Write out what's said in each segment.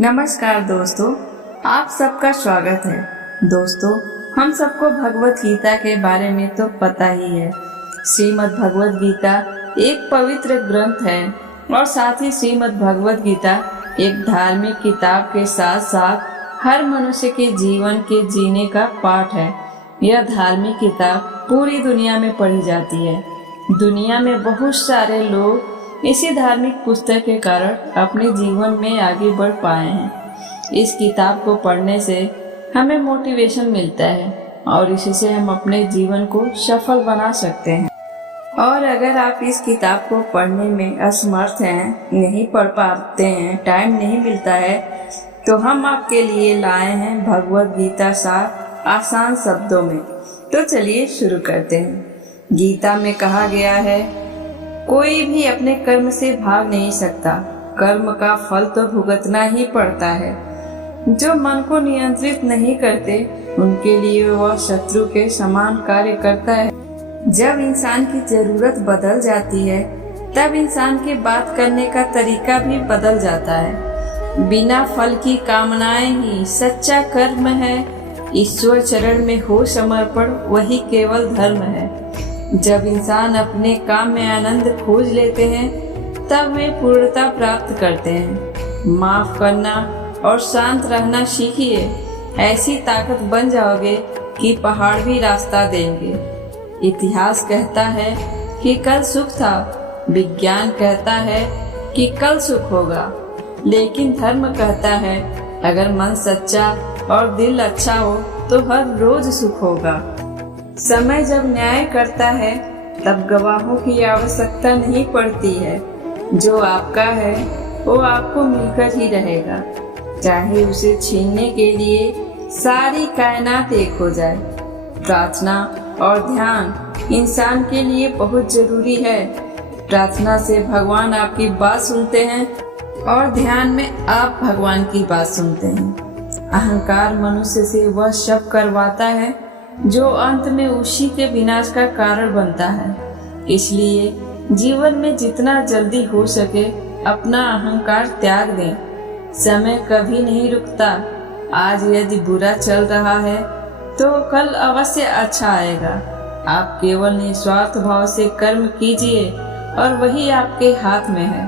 नमस्कार दोस्तों, आप सबका स्वागत है। दोस्तों, हम सबको भगवत गीता के बारे में तो पता ही है। श्रीमद् भगवत गीता एक पवित्र ग्रंथ है और साथ ही श्रीमद् भगवत गीता एक धार्मिक किताब के साथ साथ हर मनुष्य के जीवन के जीने का पाठ है। यह धार्मिक किताब पूरी दुनिया में पढ़ी जाती है। दुनिया में बहुत सारे लोग इसी धार्मिक पुस्तक के कारण अपने जीवन में आगे बढ़ पाए हैं। इस किताब को पढ़ने से हमें मोटिवेशन मिलता है और इसी से हम अपने जीवन को सफल बना सकते हैं। और अगर आप इस किताब को पढ़ने में असमर्थ हैं, नहीं पढ़ पाते हैं, टाइम नहीं मिलता है, तो हम आपके लिए लाए हैं भगवत गीता सार आसान शब्दों में। तो चलिए शुरू करते हैं। गीता में कहा गया है, कोई भी अपने कर्म से भाग नहीं सकता, कर्म का फल तो भुगतना ही पड़ता है। जो मन को नियंत्रित नहीं करते उनके लिए वह शत्रु के समान कार्य करता है। जब इंसान की जरूरत बदल जाती है तब इंसान के बात करने का तरीका भी बदल जाता है। बिना फल की कामनाएं ही सच्चा कर्म है। ईश्वर चरण में हो समर्पण वही केवल धर्म है। जब इंसान अपने काम में आनंद खोज लेते हैं तब वे पूर्णता प्राप्त करते हैं। माफ करना और शांत रहना सीखिए, ऐसी ताकत बन जाओगे कि पहाड़ भी रास्ता देंगे। इतिहास कहता है कि कल सुख था, विज्ञान कहता है कि कल सुख होगा, लेकिन धर्म कहता है अगर मन सच्चा और दिल अच्छा हो तो हर रोज सुख होगा। समय जब न्याय करता है तब गवाहों की आवश्यकता नहीं पड़ती है। जो आपका है वो आपको मिलकर ही रहेगा, चाहे उसे छीनने के लिए सारी कायनात एक हो जाए। प्रार्थना और ध्यान इंसान के लिए बहुत जरूरी है। प्रार्थना से भगवान आपकी बात सुनते हैं और ध्यान में आप भगवान की बात सुनते हैं। अहंकार मनुष्य से वह शक करवाता है जो अंत में उसी के विनाश का कारण बनता है। इसलिए जीवन में जितना जल्दी हो सके अपना अहंकार त्याग दें। समय कभी नहीं रुकता। आज यदि बुरा चल रहा है तो कल अवश्य अच्छा आएगा। आप केवल निस्वार्थ भाव से कर्म कीजिए और वही आपके हाथ में है।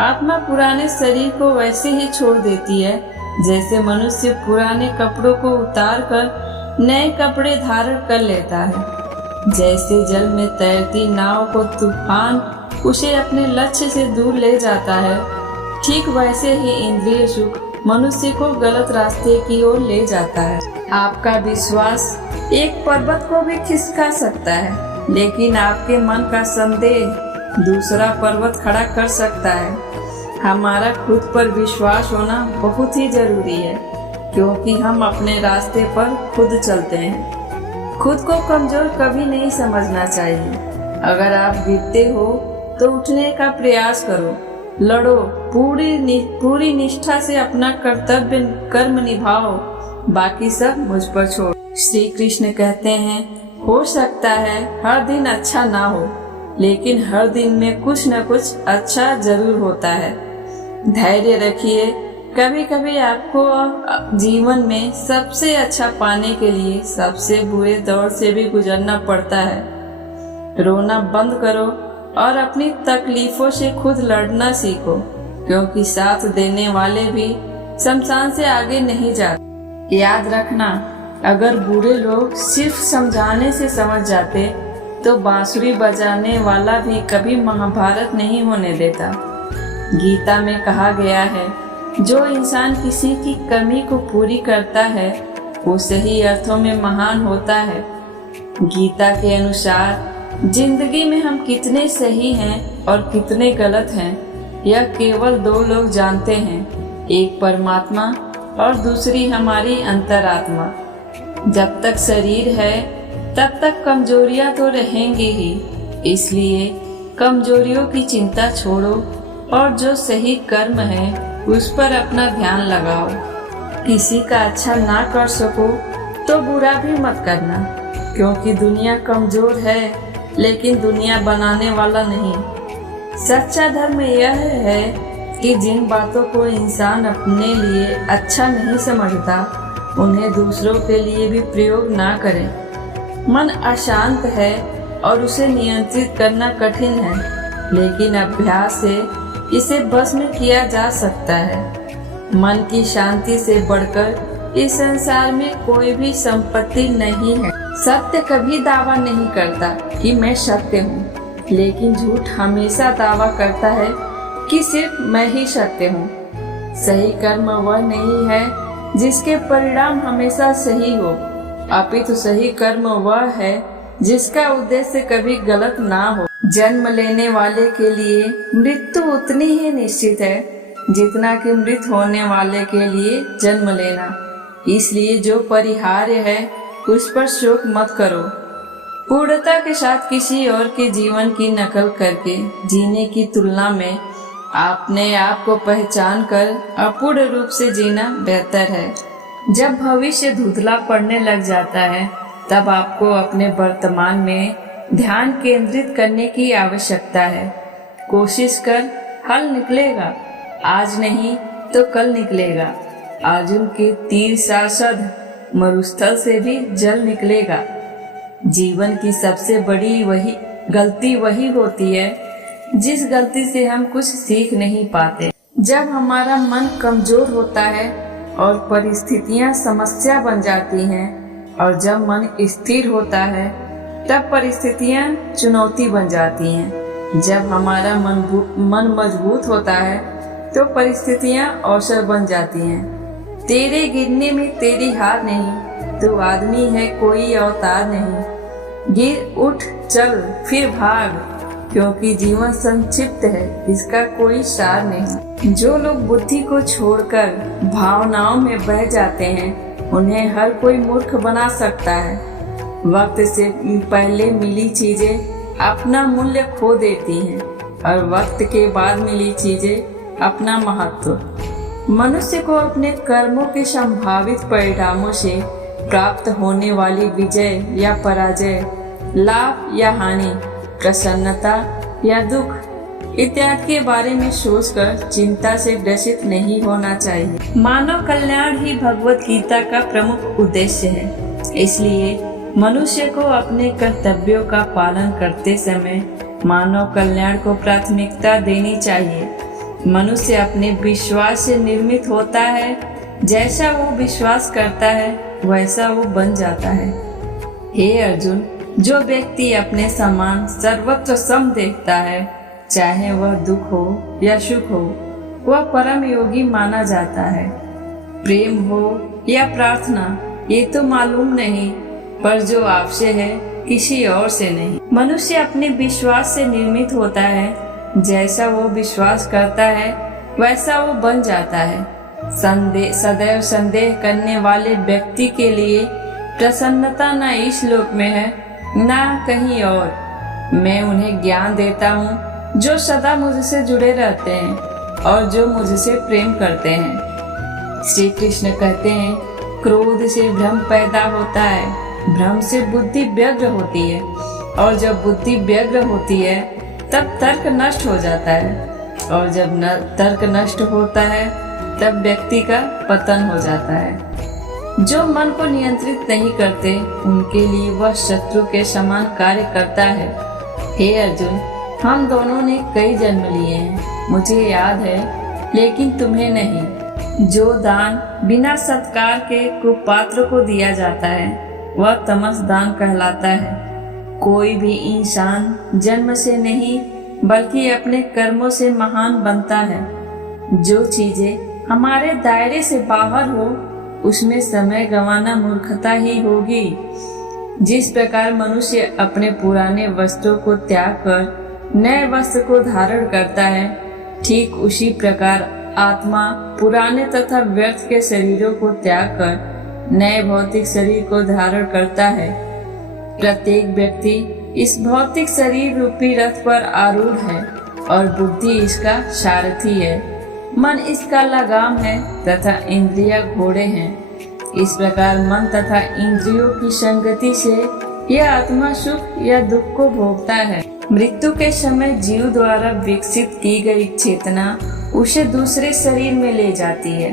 आत्मा पुराने शरीर को वैसे ही छोड़ देती है जैसे मनुष्य पुराने कपड़ों को उतार कर नए कपड़े धारण कर लेता है। जैसे जल में तैरती नाव को तूफान उसे अपने लक्ष्य से दूर ले जाता है, ठीक वैसे ही इंद्रिय सुख मनुष्य को गलत रास्ते की ओर ले जाता है। आपका विश्वास एक पर्वत को भी खिसका सकता है, लेकिन आपके मन का संदेह दूसरा पर्वत खड़ा कर सकता है। हमारा खुद पर विश्वास होना बहुत ही जरूरी है, क्योंकि हम अपने रास्ते पर खुद चलते हैं। खुद को कमजोर कभी नहीं समझना चाहिए। अगर आप गिरते हो तो उठने का प्रयास करो, लड़ो, पूरी निष्ठा से अपना कर्तव्य कर्म निभाओ, बाकी सब मुझ पर छोड़। श्री कृष्ण कहते हैं, हो सकता है हर दिन अच्छा ना हो, लेकिन हर दिन में कुछ न कुछ अच्छा जरूर होता है। धैर्य रखिए। कभी कभी आपको जीवन में सबसे अच्छा पाने के लिए सबसे बुरे दौर से भी गुजरना पड़ता है। रोना बंद करो और अपनी तकलीफों से खुद लड़ना सीखो, क्योंकि साथ देने वाले भी शमशान से आगे नहीं जाते। याद रखना, अगर बुरे लोग सिर्फ समझाने से समझ जाते तो बांसुरी बजाने वाला भी कभी महाभारत नहीं होने देता। गीता में कहा गया है, जो इंसान किसी की कमी को पूरी करता है वो सही अर्थों में महान होता है। गीता के अनुसार जिंदगी में हम कितने सही हैं और कितने गलत हैं यह केवल दो लोग जानते हैं, एक परमात्मा और दूसरी हमारी अंतरात्मा। जब तक शरीर है तब तक कमजोरियां तो रहेंगी ही, इसलिए कमजोरियों की चिंता छोड़ो और जो सही कर्म है उस पर अपना ध्यान लगाओ। किसी का अच्छा ना कर सको तो बुरा भी मत करना, क्योंकि दुनिया कमजोर है लेकिन दुनिया बनाने वाला नहीं। सच्चा धर्म यह है कि जिन बातों को इंसान अपने लिए अच्छा नहीं समझता उन्हें दूसरों के लिए भी प्रयोग ना करें। मन अशांत है और उसे नियंत्रित करना कठिन है, लेकिन अभ्यास से इसे बस में किया जा सकता है। मन की शांति से बढ़कर इस संसार में कोई भी संपत्ति नहीं है। सत्य कभी दावा नहीं करता कि मैं सत्य हूँ, लेकिन झूठ हमेशा दावा करता है कि सिर्फ मैं ही सत्य हूँ। सही कर्म वह नहीं है जिसके परिणाम हमेशा सही हो, अपितु सही कर्म वह है जिसका उद्देश्य कभी गलत ना हो। जन्म लेने वाले के लिए मृत्यु उतनी ही निश्चित है जितना कि मृत होने वाले के लिए जन्म लेना। इसलिए जो परिहार्य है उस पर शोक मत करो। पूर्णता के साथ किसी और के जीवन की नकल करके जीने की तुलना में अपने आप को पहचान कर अपूर्ण रूप से जीना बेहतर है। जब भविष्य धुंधला पड़ने लग जाता है तब आपको अपने वर्तमान में ध्यान केंद्रित करने की आवश्यकता है। कोशिश कर, हल निकलेगा। आज नहीं तो कल निकलेगा। अर्जुन के तीर सांसद मरुस्थल से भी जल निकलेगा। जीवन की सबसे बड़ी गलती वही होती है जिस गलती से हम कुछ सीख नहीं पाते। जब हमारा मन कमजोर होता है और परिस्थितियां समस्या बन जाती हैं, और जब मन स्थिर होता है तब परिस्थितियां चुनौती बन जाती हैं। जब हमारा मन मजबूत होता है तो परिस्थितियां अवसर बन जाती हैं। तेरे गिरने में तेरी हार नहीं, तू आदमी है कोई अवतार नहीं। गिर उठ चल फिर भाग, क्योंकि जीवन संक्षिप्त है, इसका कोई सार नहीं। जो लोग बुद्धि को छोड़कर भावनाओं में बह जाते हैं उन्हें हर कोई मूर्ख बना सकता है। वक्त से पहले मिली चीजें अपना मूल्य खो देती हैं और वक्त के बाद मिली चीजें अपना महत्व। मनुष्य को अपने कर्मों के संभावित परिणामों से प्राप्त होने वाली विजय या पराजय, लाभ या हानि, प्रसन्नता या दुख इत्यादि के बारे में सोचकर चिंता से ग्रसित नहीं होना चाहिए। मानव कल्याण ही भगवत गीता का प्रमुख उद्देश्य है। इसलिए मनुष्य को अपने कर्तव्यों का पालन करते समय मानव कल्याण को प्राथमिकता देनी चाहिए। मनुष्य अपने विश्वास से निर्मित होता है। जैसा वो विश्वास करता है वैसा वो बन जाता है। हे अर्जुन, जो व्यक्ति अपने समान सर्वत्र सम देखता है, चाहे वह दुख हो या सुख हो, वह परम योगी माना जाता है। प्रेम हो या प्रार्थना ये तो मालूम नहीं, पर जो आपसे है किसी और से नहीं। मनुष्य अपने विश्वास से निर्मित होता है। जैसा वो विश्वास करता है वैसा वो बन जाता है। सदैव संदेह करने वाले व्यक्ति के लिए प्रसन्नता न इस लोक में है ना कहीं और। मैं उन्हें ज्ञान देता हूँ जो सदा मुझसे जुड़े रहते हैं और जो मुझसे प्रेम करते हैं। श्री कृष्ण कहते हैं, क्रोध से भ्रम पैदा होता है, भ्रम से बुद्धि व्यग्र होती है, और जब बुद्धि व्यग्र होती है तब तर्क नष्ट हो जाता है, और जब तर्क नष्ट होता है तब व्यक्ति का पतन हो जाता है। जो मन को नियंत्रित नहीं करते उनके लिए वह शत्रु के समान कार्य करता है। हे अर्जुन, हम दोनों ने कई जन्म लिए हैं, मुझे याद है, लेकिन तुम्हें नहीं। जो दान बिना सत्कार के कुपात्र को दिया जाता है वह तमस दान कहलाता है। कोई भी इंसान जन्म से नहीं बल्कि अपने कर्मों से महान बनता है। जो चीजें हमारे दायरे से बाहर हो उसमें समय गंवाना मूर्खता ही होगी। जिस प्रकार मनुष्य अपने पुराने वस्त्रों को त्याग कर नए वस्त्र को धारण करता है, ठीक उसी प्रकार आत्मा पुराने तथा व्यर्थ के शरीरों को त्याग कर नए भौतिक शरीर को धारण करता है। प्रत्येक व्यक्ति इस भौतिक शरीर रूपी रथ पर आरूढ़ है और बुद्धि इसका सारथी है। मन इसका लगाम है तथा इंद्रियां घोड़े हैं। इस प्रकार मन तथा इंद्रियों की संगति से यह आत्मा सुख या दुख को भोगता है। मृत्यु के समय जीव द्वारा विकसित की गई चेतना उसे दूसरे शरीर में ले जाती है।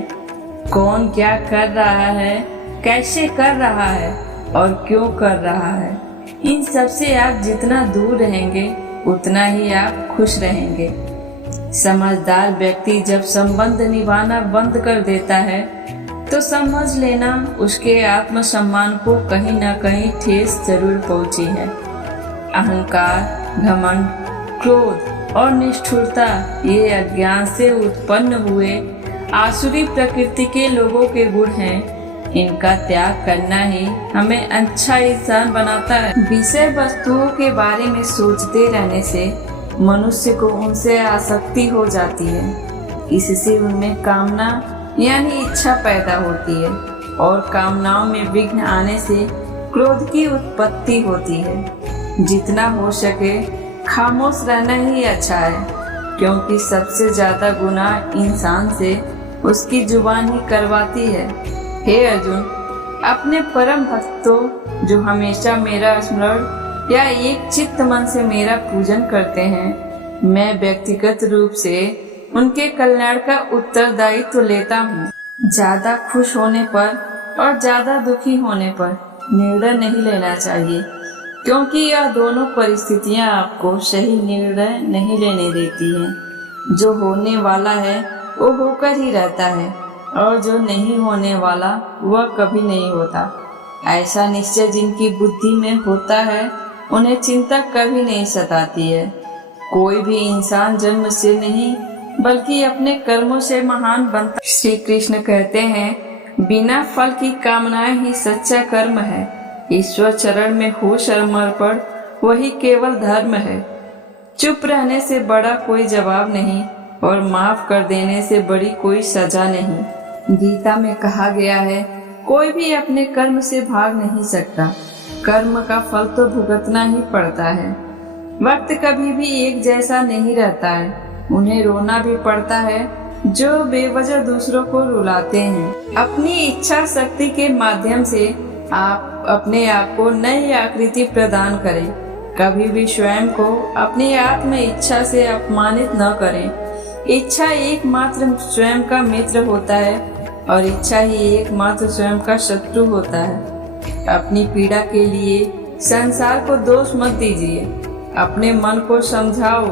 कौन क्या कर रहा है, कैसे कर रहा है और क्यों कर रहा है, इन सब से आप जितना दूर रहेंगे उतना ही आप खुश रहेंगे। समझदार व्यक्ति जब संबंध निभाना बंद कर देता है तो समझ लेना उसके आत्मसम्मान को कहीं न कहीं ठेस जरूर पहुंची है। अहंकार, घमंड, क्रोध और निष्ठुरता ये अज्ञान से उत्पन्न हुए आसुरी प्रकृति के लोगों के गुण हैं। इनका त्याग करना ही हमें अच्छा इंसान बनाता है। विषय वस्तुओं के बारे में सोचते रहने से मनुष्य को उनसे आसक्ति हो जाती है। इससे उनमें कामना यानी इच्छा पैदा होती है और कामनाओं में विघ्न आने से क्रोध की उत्पत्ति होती है। जितना हो सके खामोश रहना ही अच्छा है, क्योंकि सबसे ज्यादा गुनाह इंसान से उसकी जुबान ही करवाती है। हे अर्जुन, अपने परम भक्तों जो हमेशा मेरा स्मरण या एक चित्त मन से मेरा पूजन करते हैं, मैं व्यक्तिगत रूप से उनके कल्याण का उत्तरदायित्व लेता हूँ। ज्यादा खुश होने पर और ज्यादा दुखी होने पर निर्णय नहीं लेना चाहिए, क्योंकि यह दोनों परिस्थितियाँ आपको सही निर्णय नहीं लेने देती हैं। जो होने वाला है वो होकर ही रहता है और जो नहीं होने वाला वह कभी नहीं होता। ऐसा निश्चय जिनकी बुद्धि में होता है उन्हें चिंता कभी नहीं सताती है। कोई भी इंसान जन्म से नहीं बल्कि अपने कर्मों से महान बनता। श्री कृष्ण कहते हैं, बिना फल की कामनाएं ही सच्चा कर्म है। ईश्वर चरण में हो समर्पण वही केवल धर्म है। चुप रहने से बड़ा कोई जवाब नहीं और माफ कर देने से बड़ी कोई सजा नहीं। गीता में कहा गया है, कोई भी अपने कर्म से भाग नहीं सकता। कर्म का फल तो भुगतना ही पड़ता है। वक्त कभी भी एक जैसा नहीं रहता है। उन्हें रोना भी पड़ता है जो बेवजह दूसरों को रुलाते हैं। अपनी इच्छा शक्ति के माध्यम से आप अपने आप को नई आकृति प्रदान करें। कभी भी स्वयं को अपनी आत्म इच्छा से अपमानित न करें। इच्छा एकमात्र स्वयं का मित्र होता है और इच्छा ही एकमात्र स्वयं का शत्रु होता है। अपनी पीड़ा के लिए संसार को दोष मत दीजिए। अपने मन को समझाओ,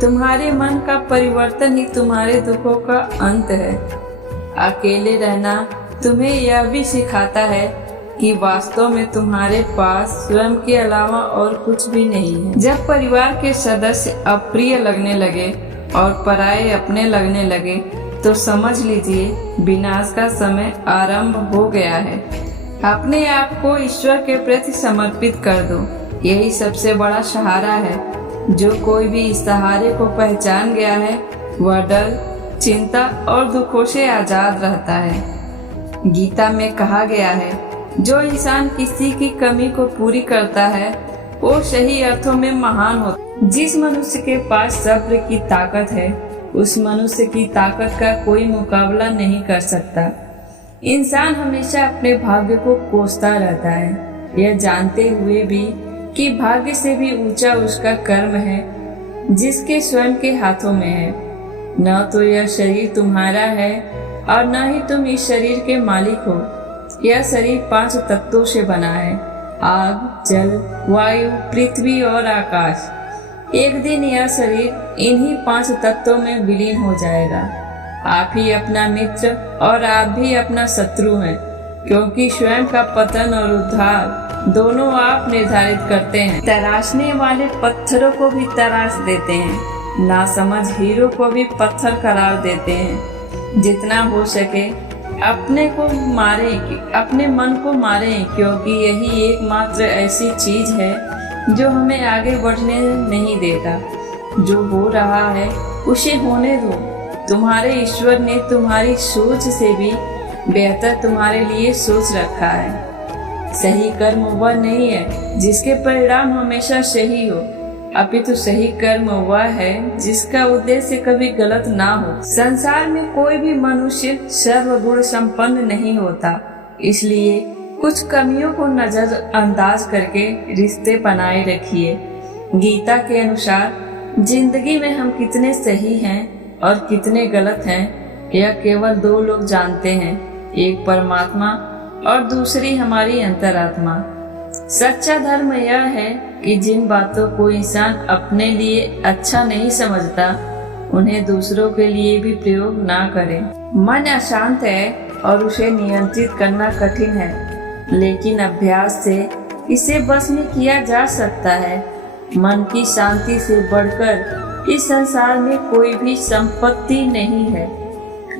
तुम्हारे मन का परिवर्तन ही तुम्हारे दुखों का अंत है। अकेले रहना तुम्हें यह भी सिखाता है कि वास्तव में तुम्हारे पास स्वयं के अलावा और कुछ भी नहीं है। जब परिवार के सदस्य अप्रिय लगने लगे और पराये अपने लगने लगे तो समझ लीजिए विनाश का समय आरंभ हो गया है। अपने आप को ईश्वर के प्रति समर्पित कर दो, यही सबसे बड़ा सहारा है। जो कोई भी इस सहारे को पहचान गया है वह डर, चिंता और दुखों से आजाद रहता है। गीता में कहा गया है, जो इंसान किसी की कमी को पूरी करता है वो सही अर्थों में महान होता है। जिस मनुष्य के पास सब्र की ताकत है उस मनुष्य की ताकत का कोई मुकाबला नहीं कर सकता। इंसान हमेशा अपने भाग्य को कोसता रहता है, यह जानते हुए भी कि भाग्य से भी ऊंचा उसका कर्म है जिसके स्वयं के हाथों में है। न तो यह शरीर तुम्हारा है और न ही तुम इस शरीर के मालिक हो। यह शरीर 5 तत्वों से बना है, आग, जल, वायु, पृथ्वी और आकाश। एक दिन यह शरीर इन्हीं 5 तत्वों में विलीन हो जाएगा। आप ही अपना मित्र और आप भी अपना शत्रु हैं, क्योंकि स्वयं का पतन और उद्धार दोनों आप निर्धारित करते हैं। तराशने वाले पत्थरों को भी तराश देते हैं, नासमझ हीरो को भी पत्थर करार देते हैं। जितना हो सके अपने को मारें, अपने मन को मारें, क्योंकि यही एकमात्र ऐसी चीज है जो हमें आगे बढ़ने नहीं देता। जो हो रहा है उसे होने दो। तुम्हारे ईश्वर ने तुम्हारी सोच से भी बेहतर तुम्हारे लिए सोच रखा है। सही कर्म वह नहीं है जिसके परिणाम हमेशा सही हो, अपितु सही कर्म वह है जिसका उद्देश्य कभी गलत ना हो। संसार में कोई भी मनुष्य सर्वगुण संपन्न नहीं होता, इसलिए कुछ कमियों को नजरअंदाज करके रिश्ते बनाए रखिए। गीता के अनुसार जिंदगी में हम कितने सही हैं और कितने गलत हैं, यह केवल दो लोग जानते हैं, एक परमात्मा और दूसरी हमारी अंतरात्मा। सच्चा धर्म यह है कि जिन बातों को इंसान अपने लिए अच्छा नहीं समझता, उन्हें दूसरों के लिए भी प्रयोग ना करे। मन अशांत है और उसे नियंत्रित करना कठिन है, लेकिन अभ्यास से इसे बस में किया जा सकता है। मन की शांति से बढ़कर इस संसार में कोई भी संपत्ति नहीं है।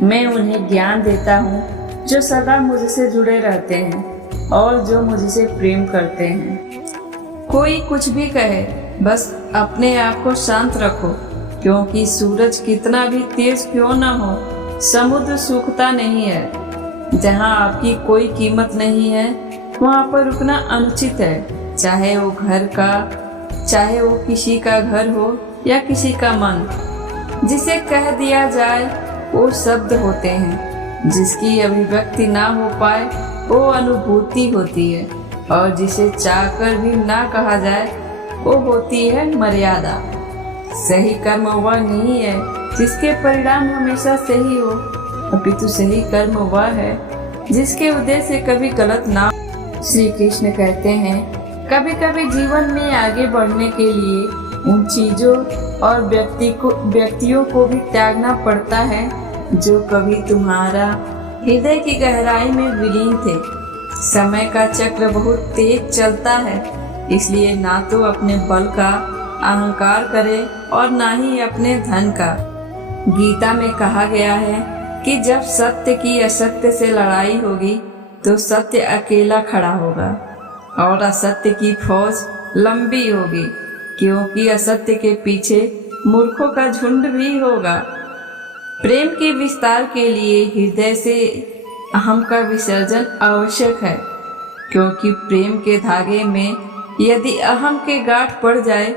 मैं उन्हें ज्ञान देता हूँ जो सदा मुझसे जुड़े रहते हैं और जो मुझसे प्रेम करते हैं। कोई कुछ भी कहे, बस अपने आप को शांत रखो, क्योंकि सूरज कितना भी तेज क्यों न हो, समुद्र सूखता नहीं है। जहाँ आपकी कोई कीमत नहीं है, वहाँ पर रुकना अनुचित है, चाहे वो किसी का घर हो या किसी का मन। जिसे कह दिया जाए वो शब्द होते हैं, जिसकी अभिव्यक्ति ना हो पाए वो अनुभूति होती है, और जिसे चाहकर भी ना कहा जाए वो होती है मर्यादा। सही कर्म वह नहीं है जिसके परिणाम हमेशा सही हो, अपितु सही कर्म वह है जिसके उद्देश्य कभी गलत ना हो। श्री कृष्ण कहते हैं, कभी कभी जीवन में आगे बढ़ने के लिए उन चीजों और व्यक्तियों को भी त्यागना पड़ता है जो कभी तुम्हारा हृदय की गहराई में विलीन थे। समय का चक्र बहुत तेज चलता है, इसलिए ना तो अपने बल का अहंकार करे और ना ही अपने धन का। गीता में कहा गया है कि जब सत्य की असत्य से लड़ाई होगी तो सत्य अकेला खड़ा होगा और असत्य की फौज लंबी होगी, क्योंकि असत्य के पीछे मूर्खों का झुंड भी होगा। प्रेम के विस्तार के लिए हृदय से अहम का विसर्जन आवश्यक है, क्योंकि प्रेम के धागे में यदि अहम के गांठ पड़ जाए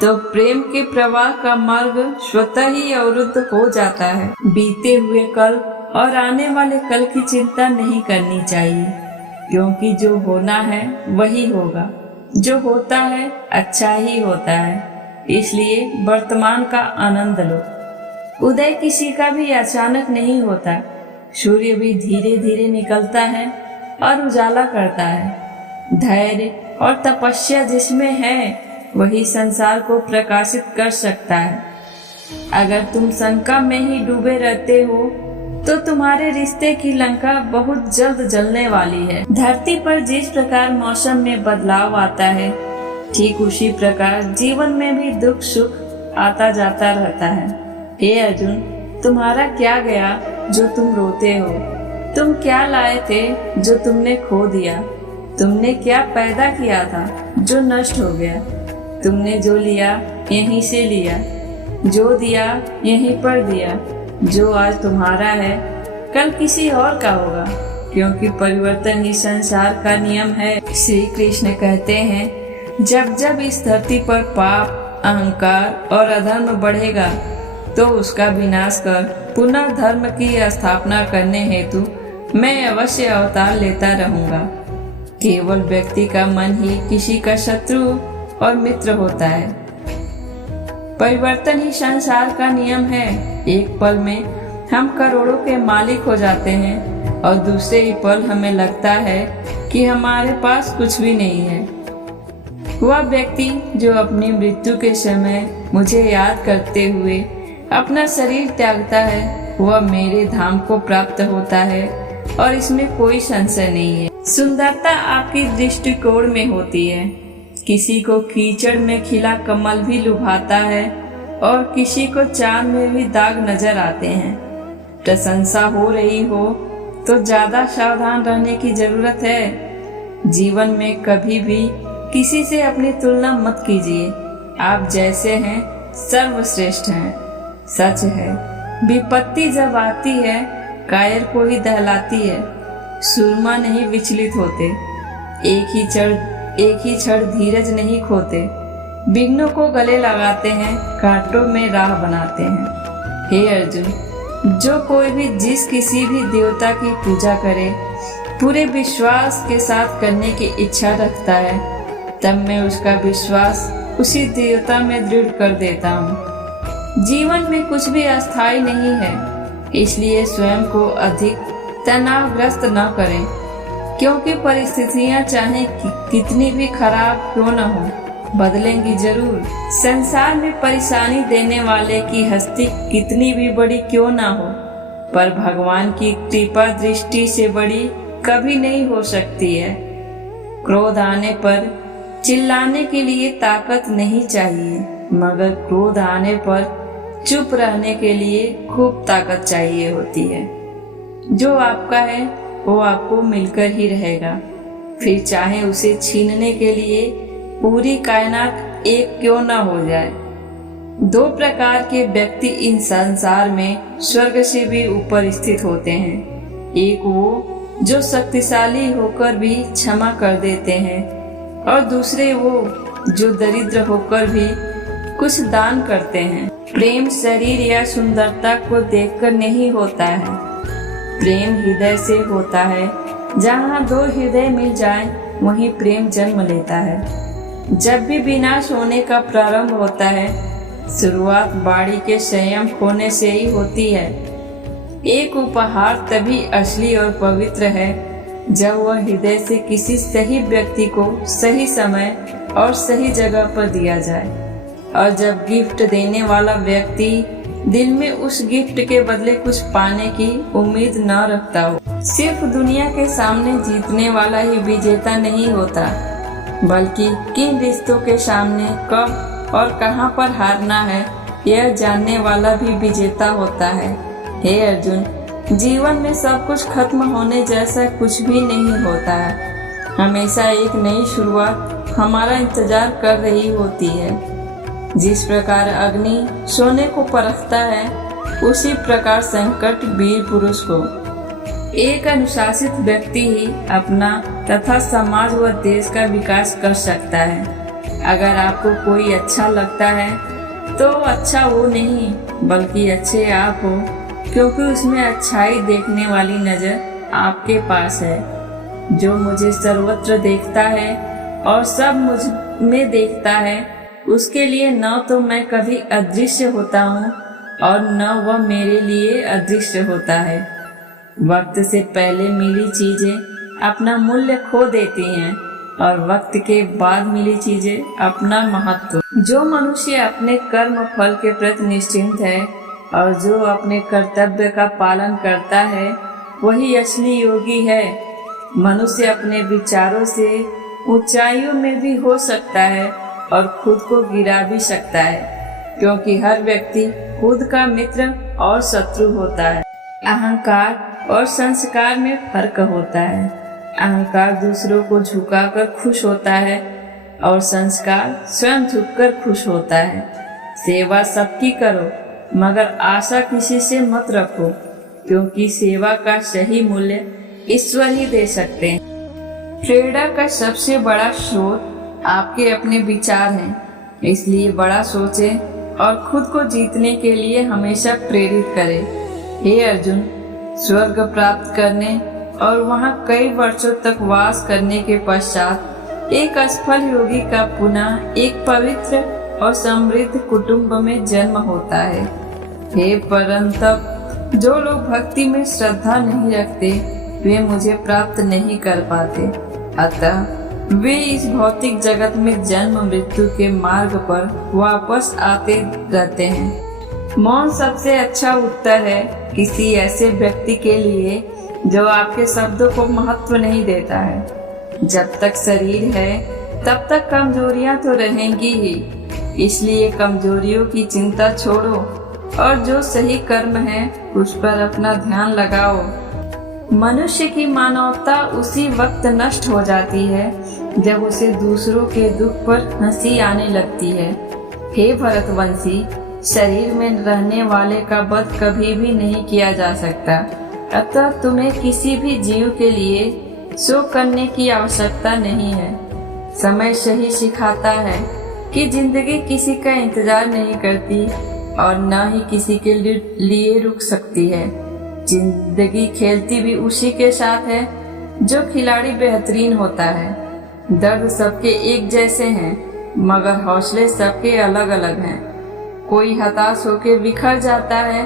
तो प्रेम के प्रवाह का मार्ग स्वतः ही अवरुद्ध हो जाता है। बीते हुए कल और आने वाले कल की चिंता नहीं करनी चाहिए, क्योंकि जो होना है वही होगा, जो होता है अच्छा ही होता है। इसलिए वर्तमान का आनंद लो। उदय किसी का भी अचानक नहीं होता, सूर्य भी धीरे धीरे निकलता है और उजाला करता है। धैर्य और तपस्या जिसमें है वही संसार को प्रकाशित कर सकता है। अगर तुम शंका में ही डूबे रहते हो तो तुम्हारे रिश्ते की लंका बहुत जल्द जलने वाली है। धरती पर जिस प्रकार मौसम में बदलाव आता है, ठीक उसी प्रकार जीवन में भी दुख सुख आता जाता रहता है। हे अर्जुन, तुम्हारा क्या गया जो तुम रोते हो? तुम क्या लाए थे जो तुमने खो दिया? तुमने क्या पैदा किया था जो नष्ट हो गया? तुमने जो लिया यहीं से लिया, जो दिया यहीं पर दिया। जो आज तुम्हारा है कल किसी और का होगा, क्योंकि परिवर्तन ही संसार का नियम है। श्री कृष्ण कहते हैं, जब जब इस धरती पर पाप, अहंकार और अधर्म बढ़ेगा तो उसका विनाश कर पुनः धर्म की स्थापना करने हेतु मैं अवश्य अवतार लेता रहूंगा। केवल व्यक्ति का मन ही किसी का शत्रु और मित्र होता है। परिवर्तन ही संसार का नियम है। एक पल में हम करोड़ों के मालिक हो जाते हैं और दूसरे ही पल हमें लगता है कि हमारे पास कुछ भी नहीं है। वह व्यक्ति जो अपनी मृत्यु के समय मुझे याद करते हुए अपना शरीर त्यागता है, वह मेरे धाम को प्राप्त होता है और इसमें कोई संशय नहीं है। सुंदरता आपकी दृष्टिकोण में होती है। किसी को कीचड़ में खिला कमल भी लुभाता है और किसी को चांद में भी दाग नजर आते हैं। प्रशंसा हो रही हो तो ज्यादा सावधान रहने की जरूरत है। जीवन में कभी भी किसी से अपनी तुलना मत कीजिए। आप जैसे हैं सर्वश्रेष्ठ हैं। सच है, विपत्ति जब आती है कायर को ही दहलाती है, सुरमा नहीं विचलित होते। एक ही क्षण धीरज नहीं खोते, विघ्नों को गले लगाते हैं, कांटों में राह बनाते हैं। हे अर्जुन, जो कोई भी जिस किसी भी देवता की पूजा करे, पूरे विश्वास के साथ करने की इच्छा रखता है, तब मैं उसका विश्वास उसी देवता में दृढ़ कर देता हूँ। जीवन में कुछ भी अस्थायी नहीं है, इसलिए स्वयं को अधिक तनावग्रस्त न करें, क्योंकि परिस्थितियां चाहे कितनी भी खराब क्यों न हो, बदलेंगी जरूर। संसार में परेशानी देने वाले की हस्ती कितनी भी बड़ी क्यों ना हो, पर भगवान की कृपा दृष्टि से बड़ी कभी नहीं हो सकती है। क्रोध आने पर चिल्लाने के लिए ताकत नहीं चाहिए, मगर क्रोध आने पर चुप रहने के लिए खूब ताकत चाहिए होती है। जो आपका है वो आपको मिलकर ही रहेगा, फिर चाहे उसे छीनने के लिए पूरी कायनात एक क्यों न हो जाए। दो प्रकार के व्यक्ति इन संसार में स्वर्ग से भी ऊपर स्थित होते हैं। एक वो जो शक्तिशाली होकर भी क्षमा कर देते हैं, और दूसरे वो जो दरिद्र होकर भी कुछ दान करते हैं। प्रेम शरीर या सुंदरता को देखकर नहीं होता है, प्रेम हृदय से होता है। जहाँ दो हृदय मिल जाएं, वहीं प्रेम जन्म लेता है। जब भी विनाश होने का प्रारंभ होता है, शुरुआत बाड़ी के संयम खोने से ही होती है। एक उपहार तभी असली और पवित्र है जब वह हृदय से किसी सही व्यक्ति को सही समय और सही जगह पर दिया जाए, और जब गिफ्ट देने वाला व्यक्ति दिल में उस गिफ्ट के बदले कुछ पाने की उम्मीद न रखता हो। सिर्फ दुनिया के सामने जीतने वाला ही विजेता नहीं होता, बल्कि किन रिश्तों के सामने कब और कहां पर हारना है, यह जानने वाला भी विजेता होता है। हे अर्जुन, जीवन में सब कुछ खत्म होने जैसा कुछ भी नहीं होता है। हमेशा एक नई शुरुआत हमारा इंतजार कर रही होती है। जिस प्रकार अग्नि सोने को परखता है, उसी प्रकार संकट वीर पुरुष को। एक अनुशासित व्यक्ति ही अपना तथा समाज व देश का विकास कर सकता है। अगर आपको कोई अच्छा लगता है तो अच्छा वो नहीं, बल्कि अच्छे आप हो, क्योंकि उसमें अच्छाई देखने वाली नजर आपके पास है। जो मुझे सर्वत्र देखता है और सब मुझ में देखता है, उसके लिए न तो मैं कभी अदृश्य होता हूँ और न वह मेरे लिए अदृश्य होता है। वक्त से पहले मिली चीजें अपना मूल्य खो देती हैं, और वक्त के बाद मिली चीजें अपना महत्व। जो मनुष्य अपने कर्म फल के प्रति निश्चिंत है और जो अपने कर्तव्य का पालन करता है, वही असली योगी है। मनुष्य अपने विचारों से ऊंचाइयों में भी हो सकता है और खुद को गिरा भी सकता है, क्योंकि हर व्यक्ति खुद का मित्र और शत्रु होता है। अहंकार और संस्कार में फर्क होता है। अहंकार दूसरों को झुकाकर खुश होता है और संस्कार स्वयं झुककर खुश होता है। सेवा सबकी करो, मगर आशा किसी से मत रखो, क्योंकि सेवा का सही मूल्य ईश्वर ही दे सकते हैं। प्रेरणा का सबसे बड़ा स्रोत आपके अपने विचार हैं, इसलिए बड़ा सोचें और खुद को जीतने के लिए हमेशा प्रेरित करें। हे अर्जुन, स्वर्ग प्राप्त करने और वहां कई वर्षों तक वास करने के पश्चात एक असफल योगी का पुनः एक पवित्र और समृद्ध कुटुंब में जन्म होता है। हे परंतप, जो लोग भक्ति में श्रद्धा नहीं रखते, वे मुझे प्राप्त नहीं कर पाते। अतः वे इस भौतिक जगत में जन्म मृत्यु के मार्ग पर वापस आते रहते हैं। मौन सबसे अच्छा उत्तर है किसी ऐसे व्यक्ति के लिए जो आपके शब्दों को महत्व नहीं देता है। जब तक शरीर है तब तक कमजोरियां तो रहेंगी ही, इसलिए कमजोरियों की चिंता छोड़ो और जो सही कर्म है उस पर अपना ध्यान लगाओ। मनुष्य की मानवता उसी वक्त नष्ट हो जाती है जब उसे दूसरों के दुख पर हंसी आने लगती है। हे भरतवंशी, शरीर में रहने वाले का वध कभी भी नहीं किया जा सकता, अतः तुम्हें किसी भी जीव के लिए शोक करने की आवश्यकता नहीं है। समय सही सिखाता है कि जिंदगी किसी का इंतजार नहीं करती और न ही किसी के लिए रुक सकती है। जिंदगी खेलती भी उसी के साथ है जो खिलाड़ी बेहतरीन होता है। दर्द सबके एक जैसे हैं, मगर हौसले सबके अलग अलग हैं। कोई हताश होकर बिखर जाता है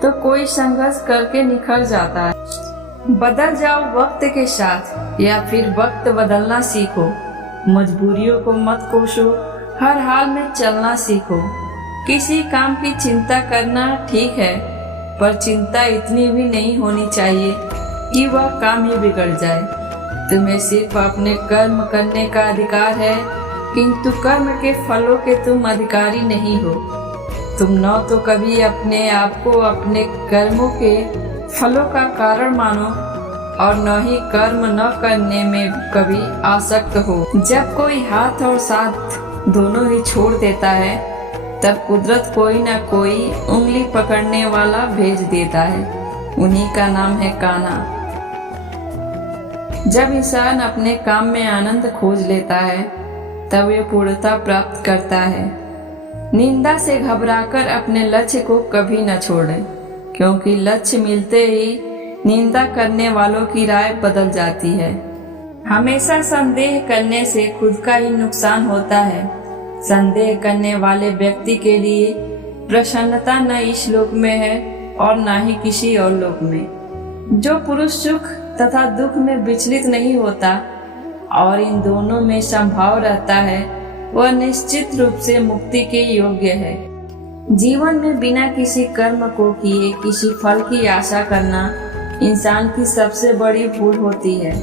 तो कोई संघर्ष करके निखर जाता है। बदल जाओ वक्त के साथ या फिर वक्त बदलना सीखो। मजबूरियों को मत कोसो, हर हाल में चलना सीखो। किसी काम की चिंता करना ठीक है, पर चिंता इतनी भी नहीं होनी चाहिए कि वह काम ही बिगड़ जाए। तुम्हें सिर्फ अपने कर्म करने का अधिकार है, किंतु कर्म के फलों के तुम अधिकारी नहीं हो। तुम न तो कभी अपने आप को अपने कर्मों के फलों का कारण मानो और न ही कर्म न करने में कभी आसक्त हो। जब कोई हाथ और साथ दोनों ही छोड़ देता है, तब कुदरत कोई न कोई उंगली पकड़ने वाला भेज देता है। उन्हीं का नाम है कान्हा। जब इंसान अपने काम में आनंद खोज लेता है, तब ये पूर्णता प्राप्त करता है। निंदा से घबराकर अपने लक्ष्य को कभी न छोड़ें, क्योंकि लक्ष्य मिलते ही निंदा करने वालों की राय बदल जाती है। हमेशा संदेह करने से खुद का ही नुकसान होता है। संदेह करने वाले व्यक्ति के लिए प्रसन्नता न इस लोक में है और न ही किसी और लोक में। जो पुरुष सुख तथा दुख में विचलित नहीं होता और इन दोनों में संभाव रहता है, वह निश्चित रूप से मुक्ति के योग्य है। जीवन में बिना किसी कर्म को किए किसी फल की आशा करना इंसान की सबसे बड़ी भूल होती है।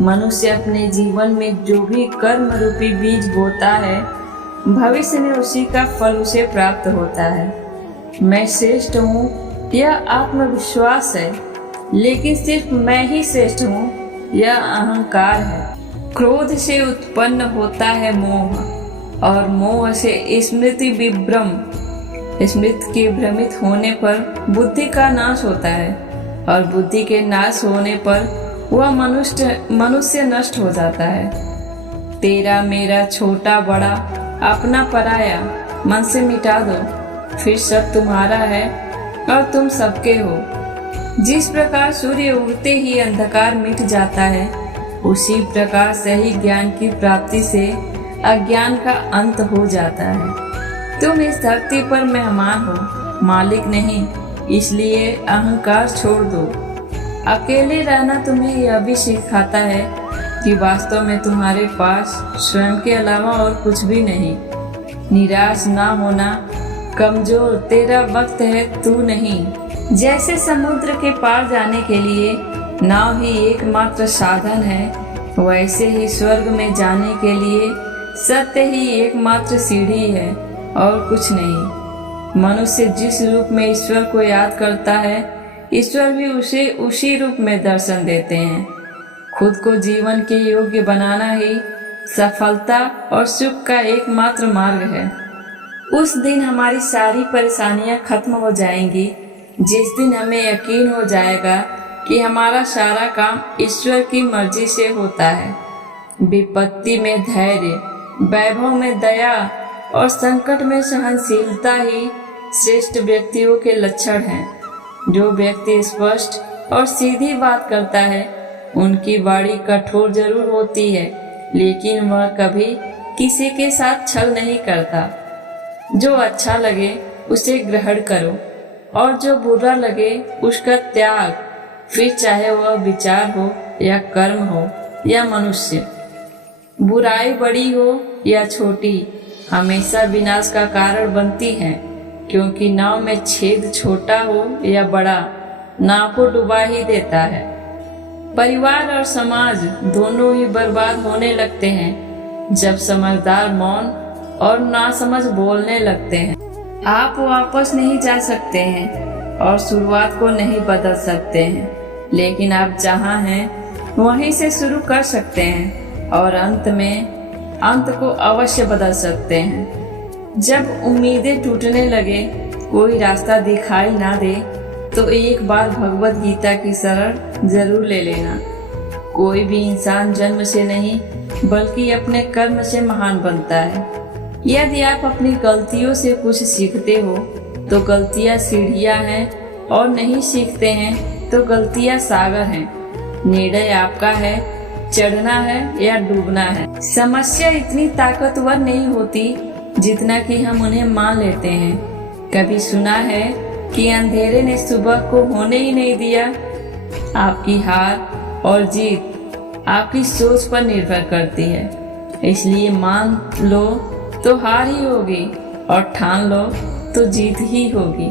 मनुष्य अपने जीवन में जो भी कर्म रूपी बीज बोता है, भविष्य में उसी का फल उसे प्राप्त होता है। मैं श्रेष्ठ हूँ यह आत्मविश्वास है, लेकिन सिर्फ मैं ही श्रेष्ठ हूँ यह अहंकार है। क्रोध से उत्पन्न होता है मोह, और मोह से स्मृति विभ्रम। स्मृति के भ्रमित होने पर बुद्धि का नाश होता है, और बुद्धि के नाश होने पर वह मनुष्य नष्ट हो जाता है। तेरा मेरा छोटा बड़ा अपना पराया मन से मिटा दो, फिर सब तुम्हारा है और तुम सबके हो। जिस प्रकार सूर्य उगते ही अंधकार मिट जाता है, उसी प्रकार से ही ज्ञान की प्राप्ति से अज्ञान का अंत हो जाता है। तुम इस धरती पर मेहमान हो, मालिक नहीं, इसलिए अहंकार छोड़ दो। अकेले रहना तुम्हें यह भी सिखाता है कि वास्तव में तुम्हारे पास स्वयं के अलावा और कुछ भी नहीं। निराश ना होना, कमजोर तेरा वक्त है, तू नहीं। जैसे समुद्र के पार जाने के लिए नाव ही एकमात्र साधन है, वैसे ही स्वर्ग में जाने के लिए सत्य ही एकमात्र सीढ़ी है और कुछ नहीं। मनुष्य जिस रूप में ईश्वर को याद करता है, ईश्वर भी उसे उसी रूप में दर्शन देते हैं। खुद को जीवन के योग्य बनाना ही सफलता और सुख का एकमात्र मार्ग है। उस दिन हमारी सारी परेशानियां खत्म हो जाएंगी, जिस दिन हमें यकीन हो जाएगा कि हमारा सारा काम ईश्वर की मर्जी से होता है। विपत्ति में धैर्य, वैभव में दया और संकट में सहनशीलता ही श्रेष्ठ व्यक्तियों के लक्षण हैं। जो व्यक्ति स्पष्ट और सीधी बात करता है, उनकी वाणी कठोर जरूर होती है, लेकिन वह कभी किसी के साथ छल नहीं करता। जो अच्छा लगे उसे ग्रहण करो और जो बुरा लगे उसका त्याग, फिर चाहे वह विचार हो या कर्म हो या मनुष्य। बुराई बड़ी हो या छोटी, हमेशा विनाश का कारण बनती है, क्योंकि नाव में छेद छोटा हो या बड़ा, नाव को डुबा ही देता है। परिवार और समाज दोनों ही बर्बाद होने लगते हैं जब समझदार मौन और नासमझ बोलने लगते हैं। आप वापस नहीं जा सकते हैं और शुरुआत को नहीं बदल सकते हैं, लेकिन आप जहाँ हैं वहीं से शुरू कर सकते हैं और अंत को अवश्य बदल सकते हैं। जब उम्मीदें टूटने लगे, कोई रास्ता दिखाई ना दे, तो एक बार भगवत गीता की शरण जरूर ले लेना। कोई भी इंसान जन्म से नहीं बल्कि अपने कर्म से महान बनता है। यदि आप अपनी गलतियों से कुछ सीखते हो तो गलतियां सीढ़ियां हैं, और नहीं सीखते हैं तो गलतियां सागर हैं। निर्णय आपका है, चढ़ना है या डूबना है। समस्या इतनी ताकतवर नहीं होती जितना कि हम उन्हें मान लेते हैं। कभी सुना है कि अंधेरे ने सुबह को होने ही नहीं दिया? आपकी हार और जीत आपकी सोच पर निर्भर करती है। इसलिए मान लो तो हार ही होगी और ठान लो तो जीत ही होगी।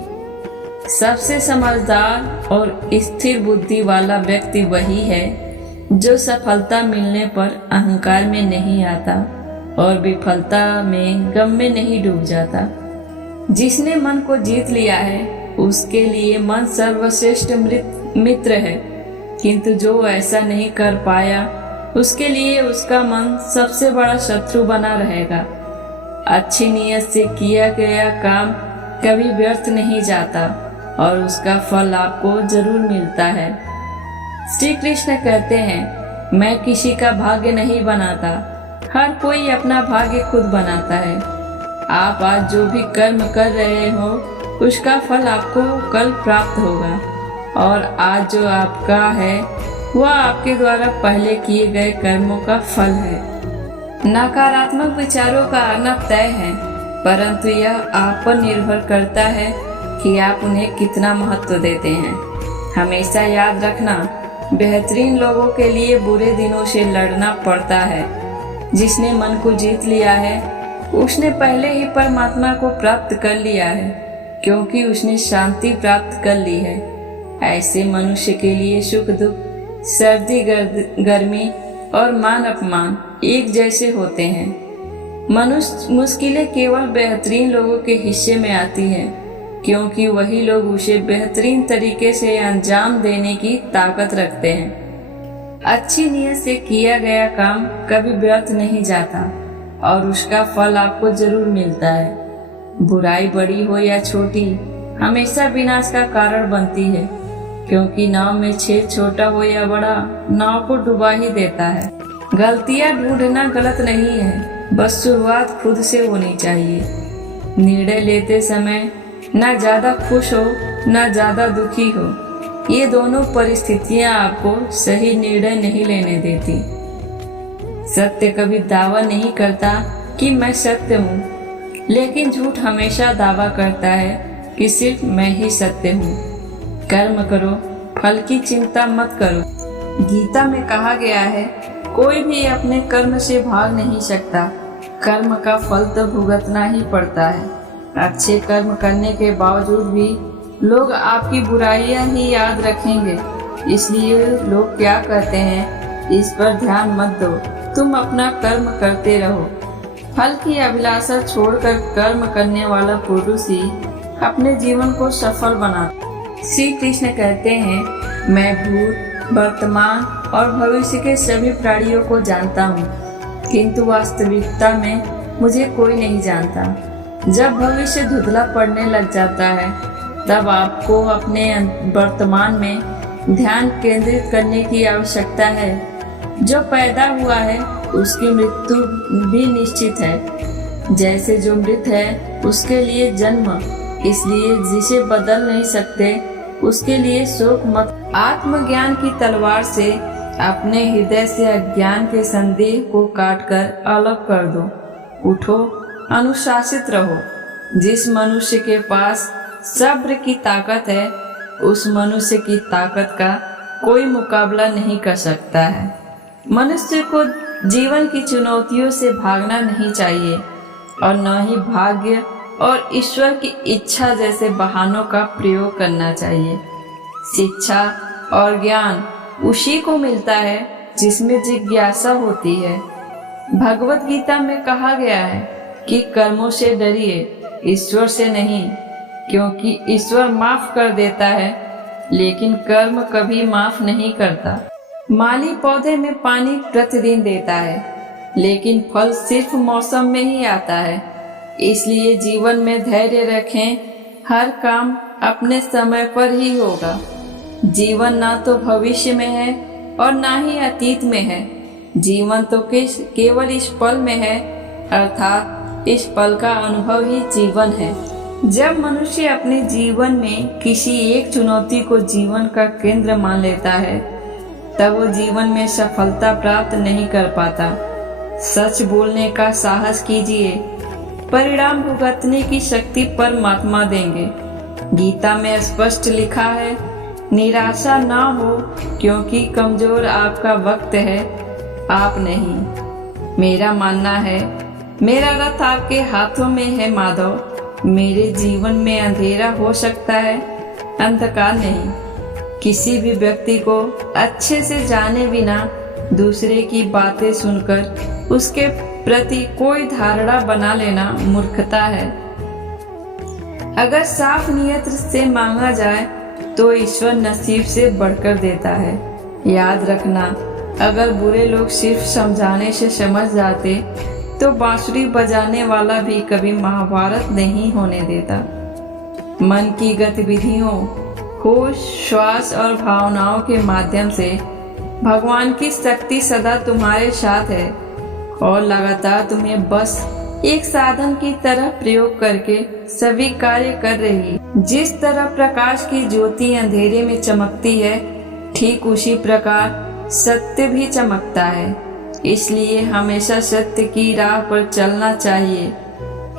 सबसे समझदार और स्थिर बुद्धि वाला व्यक्ति वही है जो सफलता मिलने पर अहंकार में नहीं आता और विफलता में गम में नहीं डूब जाता। जिसने मन को जीत लिया है उसके लिए मन सर्वश्रेष्ठ मित्र है, किंतु जो ऐसा नहीं कर पाया उसके लिए उसका मन सबसे बड़ा शत्रु बना रहेगा। अच्छी नीयत से किया गया काम कभी व्यर्थ नहीं जाता और उसका फल आपको जरूर मिलता है। श्री कृष्ण कहते हैं, मैं किसी का भाग्य नहीं बनाता, हर कोई अपना भाग्य खुद बनाता है। आप आज जो भी कर्म कर रहे हो उसका फल आपको कल प्राप्त होगा और आज जो आपका है वह आपके द्वारा पहले किए गए कर्मों का फल है। नकारात्मक विचारों का आना तय है, परंतु यह आप पर निर्भर करता है कि आप उन्हें कितना महत्व देते हैं। हमेशा याद रखना, बेहतरीन लोगों के लिए बुरे दिनों से लड़ना पड़ता है। जिसने मन को जीत लिया है उसने पहले ही परमात्मा को प्राप्त कर लिया है, क्योंकि उसने शांति प्राप्त कर ली है। ऐसे मनुष्य के लिए सुख दुख, सर्दी गर्मी और मान अपमान एक जैसे होते हैं। मनुष्य मुश्किलें केवल बेहतरीन लोगों के हिस्से में आती है, क्योंकि वही लोग उसे बेहतरीन तरीके से अंजाम देने की ताकत रखते हैं। अच्छी नीयत से किया गया काम कभी व्यर्थ नहीं जाता और उसका फल आपको जरूर मिलता है। बुराई बड़ी हो या छोटी हमेशा विनाश का कारण बनती है, क्योंकि नाव में छेद छोटा हो या बड़ा नाव को डुबा ही देता है। गलतियां ढूंढना गलत नहीं है, बस शुरुआत खुद से होनी चाहिए। निर्णय लेते समय ना ज्यादा खुश हो ना ज्यादा दुखी हो, ये दोनों परिस्थितियां आपको सही निर्णय नहीं लेने देती। सत्य कभी दावा नहीं करता कि मैं सत्य हूँ, लेकिन झूठ हमेशा दावा करता है कि सिर्फ मैं ही सत्य हूँ। कर्म करो, फल की चिंता मत करो। गीता में कहा गया है, कोई भी अपने कर्म से भाग नहीं सकता, कर्म का फल तो भुगतना ही पड़ता है। अच्छे कर्म करने के बावजूद भी लोग आपकी बुराइयां ही याद रखेंगे, इसलिए लोग क्या कहते हैं इस पर ध्यान मत दो, तुम अपना कर्म करते रहो। फल की अभिलाषा छोड़कर कर्म करने वाला पुरुष ही अपने जीवन को सफल बनाता। श्री कृष्ण कहते हैं, मैं भूत, वर्तमान और भविष्य के सभी प्राणियों को जानता हूँ, किंतु वास्तविकता में मुझे कोई नहीं जानता। जब भविष्य धुंधला पड़ने लग जाता है तब आपको अपने वर्तमान में ध्यान केंद्रित करने की आवश्यकता है। जो पैदा हुआ है उसकी मृत्यु भी निश्चित है, जैसे जो मृत है उसके लिए जन्म, इसलिए जिसे बदल नहीं सकते उसके लिए शोक मत। आत्मज्ञान की तलवार से अपने हृदय से अज्ञान के संदेह को काटकर अलग कर दो। उठो, अनुशासित रहो। जिस मनुष्य के पास सब्र की ताकत है उस मनुष्य की ताकत का कोई मुकाबला नहीं कर सकता है। मनुष्य को जीवन की चुनौतियों से भागना नहीं चाहिए और न ही भाग्य और ईश्वर की इच्छा जैसे बहानों का प्रयोग करना चाहिए। शिक्षा और ज्ञान उसी को मिलता है जिसमें जिज्ञासा होती है। भगवत गीता में कहा गया है कि कर्मों से डरिए, ईश्वर से नहीं, क्योंकि ईश्वर माफ कर देता है लेकिन कर्म कभी माफ नहीं करता। माली पौधे में पानी प्रतिदिन देता है, लेकिन फल सिर्फ मौसम में ही आता है। इसलिए जीवन में धैर्य रखें, हर काम अपने समय पर ही होगा। जीवन ना तो भविष्य में है और ना ही अतीत में है, जीवन तो केवल इस पल में है, अर्थात इस पल का अनुभव ही जीवन है। जब मनुष्य अपने जीवन में किसी एक चुनौती को जीवन का केंद्र मान लेता है तब वो जीवन में सफलता प्राप्त नहीं कर पाता। सच बोलने का साहस कीजिए, परिणाम भुगतने की शक्ति परमात्मा देंगे। गीता में स्पष्ट लिखा है, निराशा ना हो क्योंकि कमजोर आपका वक्त है, आप नहीं। मेरा मानना है, मेरा रथ आपके हाथों में है माधव। मेरे जीवन में अंधेरा हो सकता है, अंधकार नहीं। किसी भी व्यक्ति को अच्छे से जाने बिना दूसरे की बातें सुनकर उसके प्रति कोई धारणा बना लेना मूर्खता है। अगर साफ नियत से मांगा जाए तो ईश्वर नसीब से बढ़कर देता है। याद रखना, अगर बुरे लोग सिर्फ समझाने से समझ जाते तो बांसुरी बजाने वाला भी कभी महाभारत नहीं होने देता। मन की गतिविधियों, होश, श्वास और भावनाओं के माध्यम से भगवान की शक्ति सदा तुम्हारे साथ है और लगातार तुम्हें बस एक साधन की तरह प्रयोग करके सभी कार्य कर रही है। जिस तरह प्रकाश की ज्योति अंधेरे में चमकती है, ठीक उसी प्रकार सत्य भी चमकता है। इसलिए हमेशा सत्य की राह पर चलना चाहिए।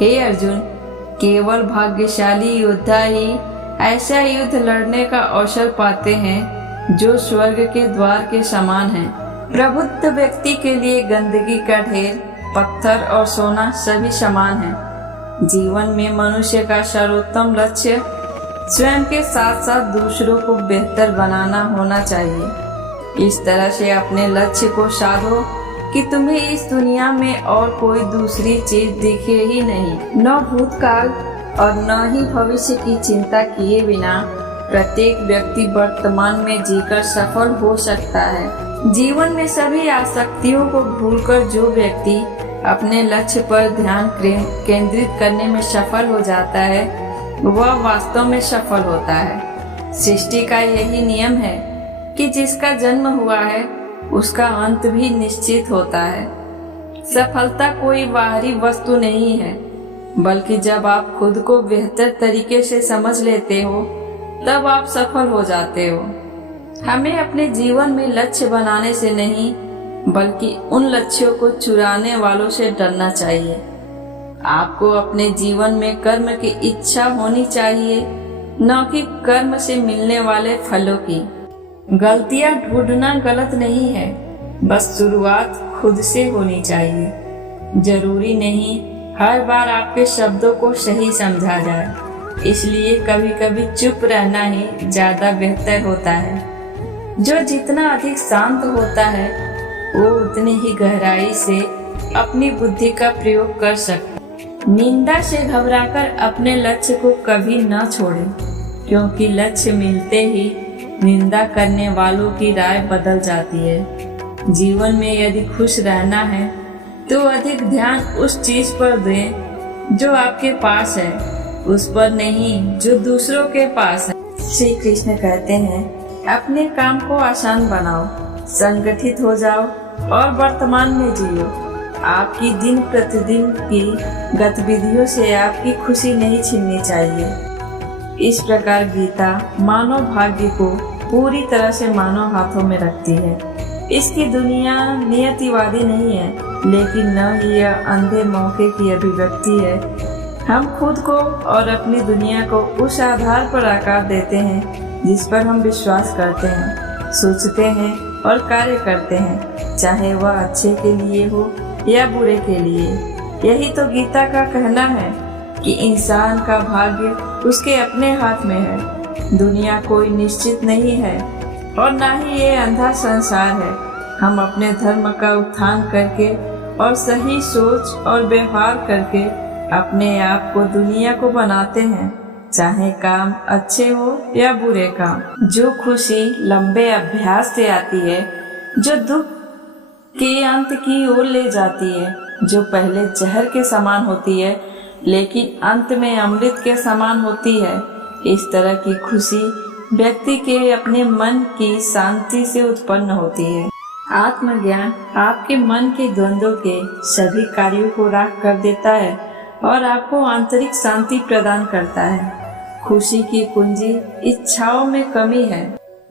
हे अर्जुन, केवल भाग्यशाली योद्धा ही ऐसा युद्ध लड़ने का अवसर पाते हैं जो स्वर्ग के द्वार के समान है। प्रबुद्ध व्यक्ति के लिए गंदगी का ढेर, पत्थर और सोना सभी समान है। जीवन में मनुष्य का सर्वोत्तम लक्ष्य स्वयं के साथ साथ दूसरों को बेहतर बनाना होना चाहिए। इस तरह से अपने लक्ष्य को साधो कि तुम्हें इस दुनिया में और कोई दूसरी चीज दिखे ही नहीं। न भूतकाल और न ही भविष्य की चिंता किए बिना प्रत्येक व्यक्ति वर्तमान में जीकर सफल हो सकता है। जीवन में सभी आसक्तियों को भूलकर जो व्यक्ति अपने लक्ष्य पर ध्यान केंद्रित करने में सफल हो जाता है, वह वास्तव में सफल होता है। सृष्टि का यही नियम है कि जिसका जन्म हुआ है उसका अंत भी निश्चित होता है। सफलता कोई बाहरी वस्तु नहीं है, बल्कि जब आप खुद को बेहतर तरीके से समझ लेते हो तब आप सफल हो जाते हो। हमें अपने जीवन में लक्ष्य बनाने से नहीं, बल्कि उन लक्ष्यों को चुराने वालों से डरना चाहिए। आपको अपने जीवन में कर्म की इच्छा होनी चाहिए, न कि कर्म से मिलने वाले फलों की। गलतियां ढूंढना गलत नहीं है, बस शुरुआत खुद से होनी चाहिए। जरूरी नहीं हर बार आपके शब्दों को सही समझा जाए, इसलिए कभी कभी चुप रहना ही ज्यादा बेहतर होता है। जो जितना अधिक शांत होता है वो उतनी ही गहराई से अपनी बुद्धि का प्रयोग कर सकता। निंदा से घबराकर अपने लक्ष्य को कभी न छोड़ें, क्योंकि लक्ष्य मिलते ही निंदा करने वालों की राय बदल जाती है। जीवन में यदि खुश रहना है तो अधिक ध्यान उस चीज पर दें जो आपके पास है, उस पर नहीं जो दूसरों के पास है। श्री कृष्ण कहते हैं, अपने काम को आसान बनाओ, संगठित हो जाओ और वर्तमान में जियो। आपकी दिन प्रतिदिन की गतिविधियों से आपकी खुशी नहीं छीननी चाहिए। इस प्रकार गीता मानव भाग्य को पूरी तरह से मानव हाथों में रखती है। इसकी दुनिया नियतिवादी नहीं है, लेकिन न ही यह अंधे मौके की अभिव्यक्ति है। हम खुद को और अपनी दुनिया को उस आधार पर आकार देते हैं जिस पर हम विश्वास करते हैं, सोचते हैं और कार्य करते हैं, चाहे वह अच्छे के लिए हो या बुरे के लिए। यही तो गीता का कहना है कि इंसान का भाग्य उसके अपने हाथ में है। दुनिया कोई निश्चित नहीं है और न ही ये अंधा संसार है। हम अपने धर्म का उत्थान करके और सही सोच और व्यवहार करके अपने आप को दुनिया को बनाते हैं, चाहे काम अच्छे हो या बुरे काम। जो खुशी लंबे अभ्यास से आती है, जो दुख के अंत की ओर ले जाती है, जो पहले जहर के समान होती है लेकिन अंत में अमृत के समान होती है, इस तरह की खुशी व्यक्ति के अपने मन की शांति से उत्पन्न होती है। आत्मज्ञान आपके मन के द्वंद्वों के सभी कार्यों को राख कर देता है और आपको आंतरिक शांति प्रदान करता है। खुशी की कुंजी इच्छाओं में कमी है।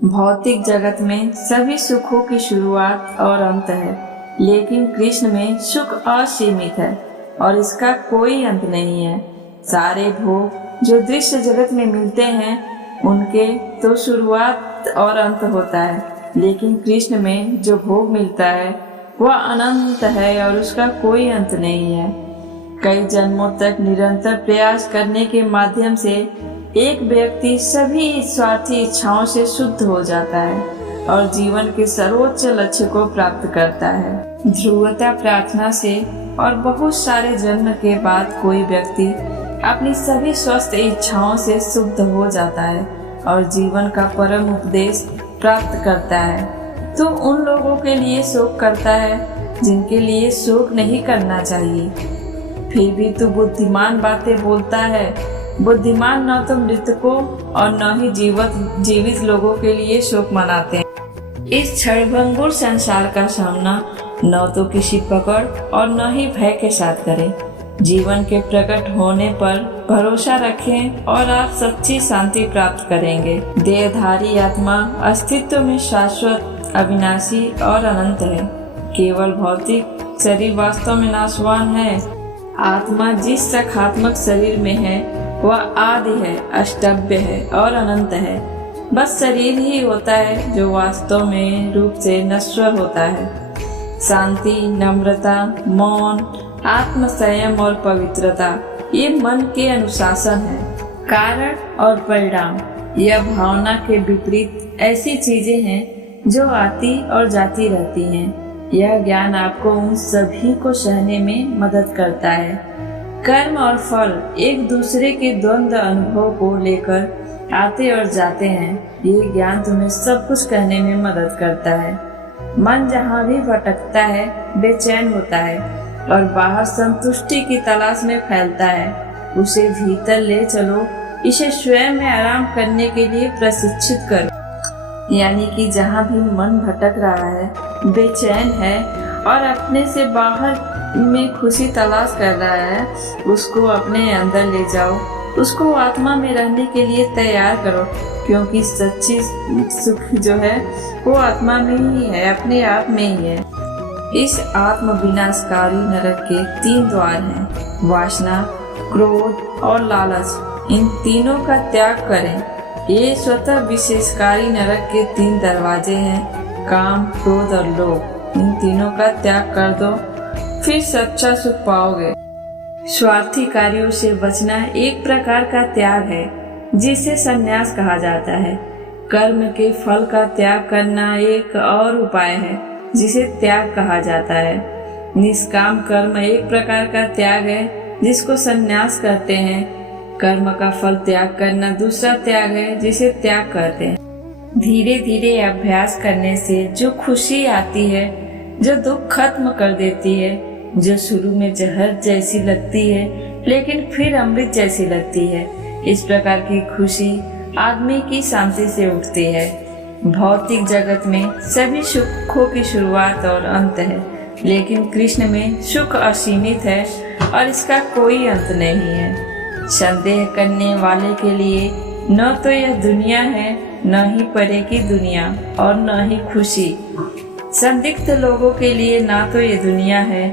भौतिक जगत में सभी सुखों की शुरुआत और अंत है, लेकिन कृष्ण में सुख असीमित है। और इसका कोई अंत नहीं है। सारे भोग जो दृश्य जगत में मिलते हैं उनके तो शुरुआत और अंत होता है, लेकिन कृष्ण में जो भोग मिलता है वह अनंत है और उसका कोई अंत नहीं है। कई जन्मों तक निरंतर प्रयास करने के माध्यम से एक व्यक्ति सभी स्वार्थी इच्छाओं से शुद्ध हो जाता है और जीवन के सर्वोच्च लक्ष्य को प्राप्त करता है। ध्रुवता प्रार्थना से और बहुत सारे जन्म के बाद कोई व्यक्ति अपनी सभी स्वस्थ इच्छाओं से शुद्ध हो जाता है और जीवन का परम उपदेश प्राप्त करता है। तो उन लोगों के लिए शोक करता है जिनके लिए शोक नहीं करना चाहिए। फिर भी तू बुद्धिमान बातें बोलता है। बुद्धिमान न तो मृतकों और न ही जीवित लोगों के लिए शोक मनाते हैं। इस क्षणभंगुर संसार का सामना न तो किसी पकड़ और न ही भय के साथ करें। जीवन के प्रकट होने पर भरोसा रखें और आप सच्ची शांति प्राप्त करेंगे। देहधारी आत्मा अस्तित्व में शाश्वत, अविनाशी और अनंत है। केवल भौतिक शरीर वास्तव में नाशवान है। आत्मा जिस सखात्मक शरीर में है वह आदि है, अष्टभ्य है और अनंत है। बस शरीर ही होता है जो वास्तव में रूप से नश्वर होता है। शांति, नम्रता, मौन, आत्म संयम और पवित्रता ये मन के अनुशासन है। कारण और परिणाम यह भावना के विपरीत ऐसी चीजें हैं जो आती और जाती रहती हैं। यह ज्ञान आपको उन सभी को सहने में मदद करता है। कर्म और फल एक दूसरे के द्वंद्व अनुभव को लेकर आते और जाते हैं। ये ज्ञान तुम्हें सब कुछ कहने में मदद करता है। मन जहाँ भी भटकता है बेचैन होता है और बाहर संतुष्टि की तलाश में फैलता है। उसे भीतर ले चलो, इसे स्वयं में आराम करने के लिए प्रशिक्षित करो। यानी कि जहाँ भी मन भटक रहा है, बेचैन है और अपने से बाहर में खुशी तलाश कर रहा है, उसको अपने अंदर ले जाओ। उसको आत्मा में रहने के लिए तैयार करो, क्योंकि सच्ची सुख जो है वो आत्मा में ही है, अपने आप में ही है। इस आत्म विनाशकारी नरक के 3 द्वार हैं, वासना, क्रोध और लालच। इन तीनों का त्याग करें। ये स्वतः विशेषकारी नरक के 3 दरवाजे हैं, काम, क्रोध और लोभ। इन तीनों का त्याग कर दो, फिर सच्चा सुख पाओगे। स्वार्थी कार्यों से बचना एक प्रकार का त्याग है, जिसे संन्यास कहा जाता है। कर्म के फल का त्याग करना एक और उपाय है, जिसे त्याग कहा जाता है। निष्काम कर्म एक प्रकार का त्याग है, जिसको संन्यास कहते हैं। कर्म का फल त्याग करना दूसरा त्याग है, जिसे त्याग कहते हैं। धीरे धीरे अभ्यास करने से जो खुशी आती है, जो दुख खत्म कर देती है, जो शुरू में जहर जैसी लगती है लेकिन फिर अमृत जैसी लगती है, इस प्रकार की खुशी आदमी की शांति से उठती है। भौतिक जगत में सभी सुखों की शुरुआत और अंत है, लेकिन कृष्ण में सुख असीमित है और इसका कोई अंत नहीं है। संदेह करने वाले के लिए न तो यह दुनिया है, न ही परे की दुनिया और न ही खुशी। संदिग्ध लोगों के लिए ना तो ये दुनिया है,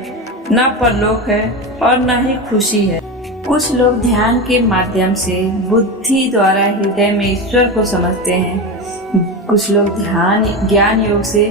न परलोक है और न ही खुशी है। कुछ लोग ध्यान के माध्यम से बुद्धि द्वारा हृदय में ईश्वर को समझते हैं, कुछ लोग ध्यान ज्ञान योग से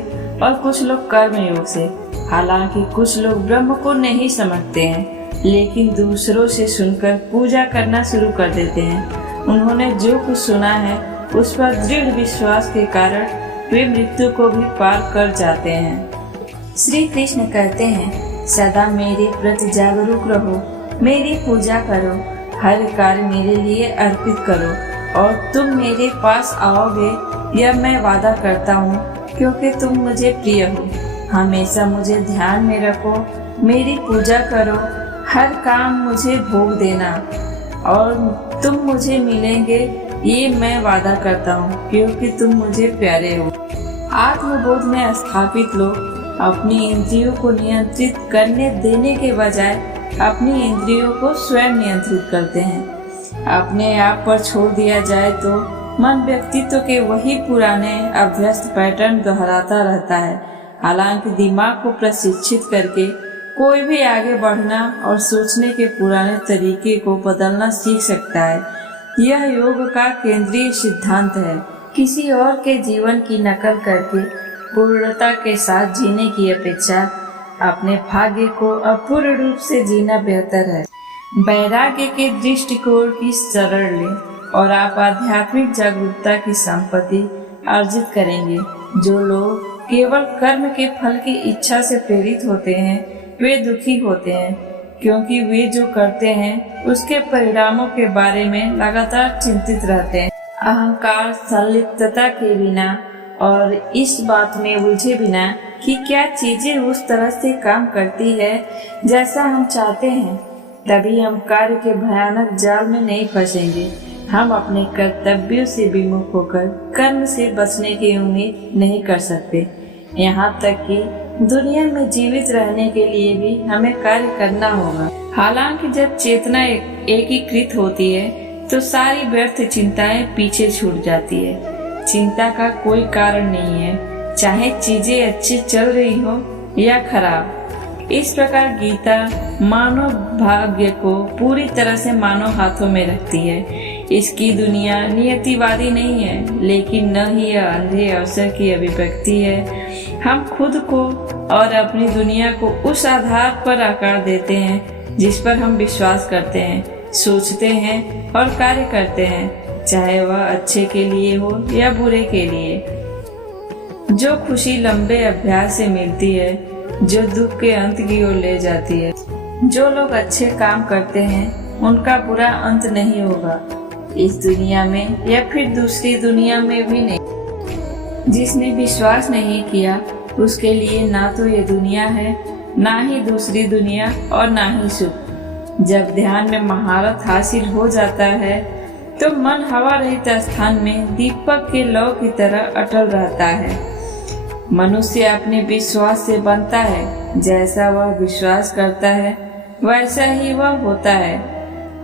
और कुछ लोग कर्म योग से। हालांकि कुछ लोग ब्रह्म को नहीं समझते हैं, लेकिन दूसरों से सुनकर पूजा करना शुरू कर देते हैं। उन्होंने जो कुछ सुना है उस पर दृढ़ विश्वास के कारण वे मृत्यु को भी पार कर जाते हैं। श्री कृष्ण कहते हैं, सदा मेरे प्रति जागरूक रहो, मेरी पूजा करो, हर कार्य मेरे लिए अर्पित करो और तुम मेरे पास आओगे, यह मैं वादा करता हूँ, क्योंकि तुम मुझे प्रिय हो। हमेशा मुझे ध्यान में रखो, मेरी पूजा करो, हर काम मुझे भोग देना और तुम मुझे मिलेंगे, ये मैं वादा करता हूँ, क्योंकि तुम मुझे प्यारे हो। आत्मबोध में स्थापित लोग अपनी इंद्रियों को नियंत्रित करने देने के बजाय अपनी इंद्रियों को स्वयं नियंत्रित करते हैं। अपने आप पर छोड़ दिया जाए तो मन व्यक्तित्व के वही पुराने अभ्यस्त पैटर्न दोहराता रहता है। हालांकि दिमाग को प्रशिक्षित करके कोई भी आगे बढ़ना और सोचने के पुराने तरीके को बदलना सीख सकता है। यह योग का केंद्रीय सिद्धांत है। किसी और के जीवन की नकल करके पूर्णता के साथ जीने की अपेक्षा अपने भाग्य को अपूर्ण रूप से जीना बेहतर है। वैराग्य के दृष्टिकोण की शरण लें और आप आध्यात्मिक जागरूकता की संपत्ति अर्जित करेंगे। जो लोग केवल कर्म के फल की इच्छा से प्रेरित होते हैं वे दुखी होते हैं, क्योंकि वे जो करते हैं उसके परिणामों के बारे में लगातार चिंतित रहते हैं। अहंकार संलिप्तता के बिना और इस बात में उलझे बिना कि क्या चीजें उस तरह से काम करती है जैसा हम चाहते हैं, तभी हम कार्य के भयानक जाल में नहीं फंसेंगे। हम अपने कर्तव्यों से विमुख होकर कर्म से बचने की उम्मीद नहीं कर सकते। यहाँ तक कि दुनिया में जीवित रहने के लिए भी हमें कार्य करना होगा। हालांकि जब चेतना एकीकृत होती है तो सारी व्यर्थ चिंताएं पीछे छूट जाती है। चिंता का कोई कारण नहीं है, चाहे चीजें अच्छी चल रही हो या खराब। इस प्रकार गीता मानव भाग्य को पूरी तरह से मानव हाथों में रखती है। इसकी दुनिया नियतिवादी नहीं है, लेकिन न ही यह अंधे अवसर की अभिव्यक्ति है। हम खुद को और अपनी दुनिया को उस आधार पर आकार देते हैं जिस पर हम विश्वास करते हैं, सोचते हैं और कार्य करते हैं, चाहे वह अच्छे के लिए हो या बुरे के लिए। जो खुशी लंबे अभ्यास से मिलती है, जो दुख के अंत की ओर ले जाती है। जो लोग अच्छे काम करते हैं उनका बुरा अंत नहीं होगा, इस दुनिया में या फिर दूसरी दुनिया में भी नहीं। जिसने विश्वास नहीं किया उसके लिए ना तो ये दुनिया है, ना ही दूसरी दुनिया और ना ही सुख। जब ध्यान में महारत हासिल हो जाता है तो मन हवा रहित स्थान में दीपक के लौ की तरह अटल रहता है। मनुष्य अपने विश्वास से बनता है, जैसा वह विश्वास करता है वैसा ही वह होता है।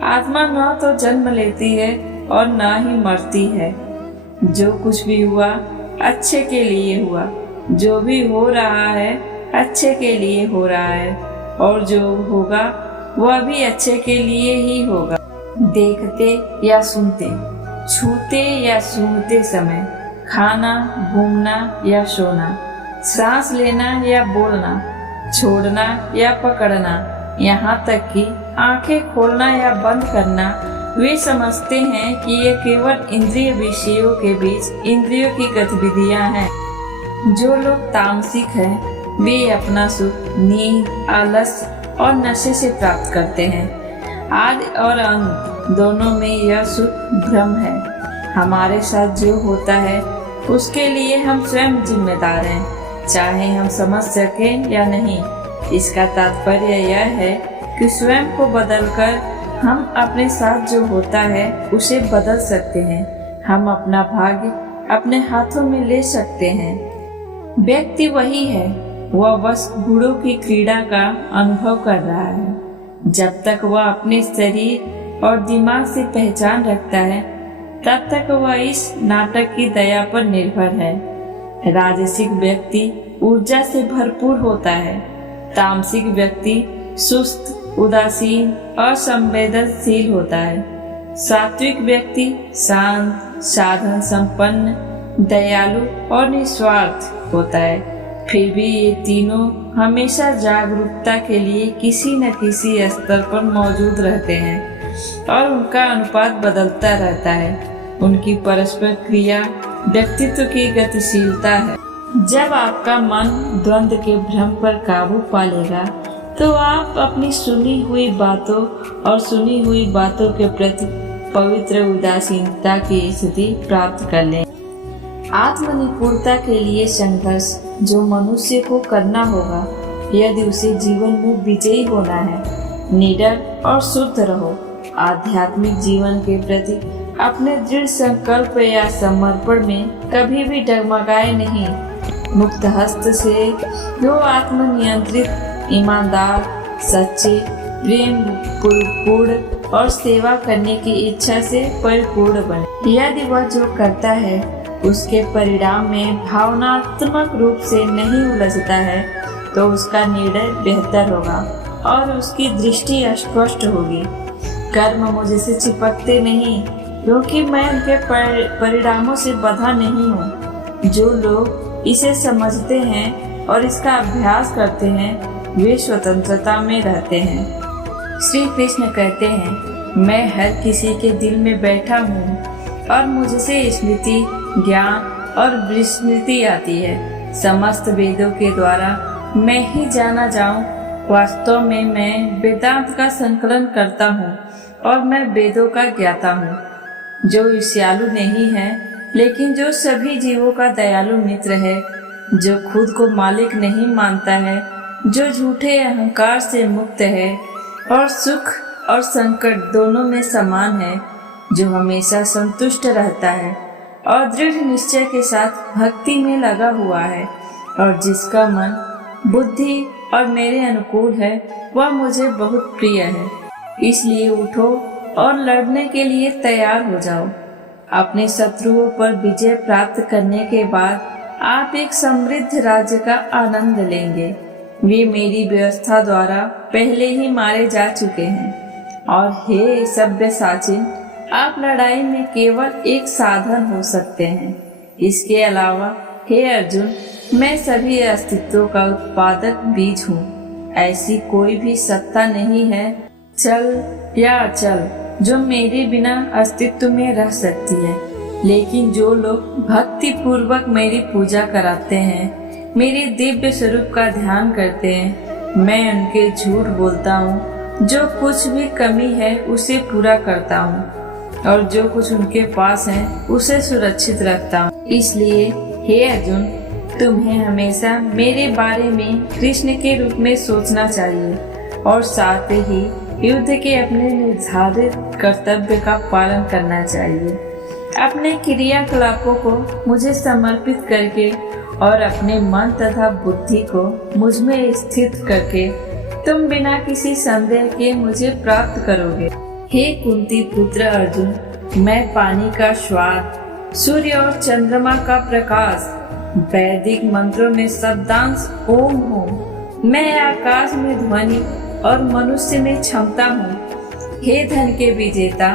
आत्मा न तो जन्म लेती है और न ही मरती है। जो कुछ भी हुआ अच्छे के लिए हुआ, जो भी हो रहा है अच्छे के लिए हो रहा है, और जो होगा वह भी अच्छे के लिए ही होगा। देखते या सुनते, छूते या सूंघते समय, खाना, घूमना या सोना, सांस लेना या बोलना, छोड़ना या पकड़ना, यहाँ तक कि आंखें खोलना या बंद करना, वे समझते हैं कि ये केवल इंद्रिय विषयों के बीच इंद्रियों की गतिविधियां हैं। जो लोग तामसिक हैं वे अपना सुख नींद, आलस्य और नशे से प्राप्त करते हैं। आदि और अंत दोनों में यह सुख भ्रम है। हमारे साथ जो होता है उसके लिए हम स्वयं जिम्मेदार हैं, चाहे हम समझ सकें या नहीं। इसका तात्पर्य यह है कि स्वयं को बदलकर हम अपने साथ जो होता है उसे बदल सकते हैं। हम अपना भाग्य अपने हाथों में ले सकते हैं। व्यक्ति वही है, वह बस गुणों की क्रीड़ा का अनुभव कर रहा है। जब तक वह अपने शरीर और दिमाग से पहचान रखता है तब तक वह इस नाटक की दया पर निर्भर है। राजसिक व्यक्ति ऊर्जा से भरपूर होता है, तामसिक व्यक्ति सुस्त, उदासीन और संवेदनशील होता है। सात्विक व्यक्ति शांत, साधन संपन्न, दयालु और निस्वार्थ होता है। फिर भी ये तीनों हमेशा जागरूकता के लिए किसी न किसी स्तर पर मौजूद रहते हैं और उनका अनुपात बदलता रहता है। उनकी परस्पर क्रिया व्यक्तित्व की गतिशीलता है। जब आपका मन द्वंद्व के भ्रम पर काबू पा लेगा तो आप अपनी सुनी हुई बातों और सुनी हुई बातों के प्रति पवित्र उदासीनता की स्थिति प्राप्त कर लें। आत्मनिपुणता के लिए संघर्ष जो मनुष्य को करना होगा यदि उसे जीवन में विजयी होना है। निडर और शुद्ध रहो। आध्यात्मिक जीवन के प्रति अपने दृढ़ संकल्प या समर्पण में कभी भी डगमगाए नहीं। मुक्त हस्त से जो आत्मनियंत्रित, ईमानदार, सच्चे, प्रेम पूर्ण और सेवा करने की इच्छा से परिपूर्ण बने। यदि वह जो करता है उसके परिणाम में भावनात्मक रूप से नहीं उलझता है तो उसका निर्णय बेहतर होगा और उसकी दृष्टि स्पष्ट होगी। कर्म मुझसे चिपकते नहीं, क्योंकि मैं उनके परिणामों से बंधा नहीं हूँ। जो लोग इसे समझते हैं और इसका अभ्यास करते हैं, वे स्वतंत्रता में रहते हैं। श्री कृष्ण कहते हैं, मैं हर किसी के दिल में बैठा हूँ और मुझसे स्मृति, ज्ञान और विस्मृति आती है। समस्त वेदों के द्वारा मैं ही जाना जाऊं। वास्तव में मैं वेदांत का संकलन करता हूँ और मैं वेदों का ज्ञाता हूँ। जो ईर्ष्यालु नहीं है, लेकिन जो सभी जीवों का दयालु मित्र है, जो खुद को मालिक नहीं मानता है, जो झूठे अहंकार से मुक्त है और सुख और संकट दोनों में समान है, जो हमेशा संतुष्ट रहता है और दृढ़ निश्चय के साथ भक्ति में लगा हुआ है, और जिसका मन, बुद्धि और मेरे अनुकूल है, वह मुझे बहुत प्रिय है। इसलिए उठो और लड़ने के लिए तैयार हो जाओ। अपने शत्रुओं पर विजय प्राप्त करने के बाद आप एक समृद्ध राज्य का आनंद लेंगे। वे मेरी व्यवस्था द्वारा पहले ही मारे जा चुके हैं। और हे सब्यसाची, आप लड़ाई में केवल एक साधन हो सकते हैं। इसके अलावा हे अर्जुन, मैं सभी अस्तित्वों का उत्पादक बीज हूँ। ऐसी कोई भी सत्ता नहीं है, चल या अचल, जो मेरे बिना अस्तित्व में रह सकती है। लेकिन जो लोग भक्ति पूर्वक मेरी पूजा कराते हैं, मेरे दिव्य स्वरूप का ध्यान करते हैं, मैं उनके झूठ बोलता हूँ। जो कुछ भी कमी है उसे पूरा करता हूँ और जो कुछ उनके पास है उसे सुरक्षित रखता हूँ। इसलिए हे अर्जुन, तुम्हें हमेशा मेरे बारे में कृष्ण के रूप में सोचना चाहिए और साथ ही युद्ध के अपने निर्धारित कर्तव्य का पालन करना चाहिए। अपने क्रियाकलापों को मुझे समर्पित करके और अपने मन तथा बुद्धि को मुझ में स्थित करके तुम बिना किसी संदेह के मुझे प्राप्त करोगे। हे कुंती पुत्र अर्जुन, मैं पानी का स्वाद, सूर्य और चंद्रमा का प्रकाश, वैदिक मंत्रों में शब्दांश ओम हूँ। मैं आकाश में ध्वनि और मनुष्य में क्षमता हूँ। हे धन के विजेता,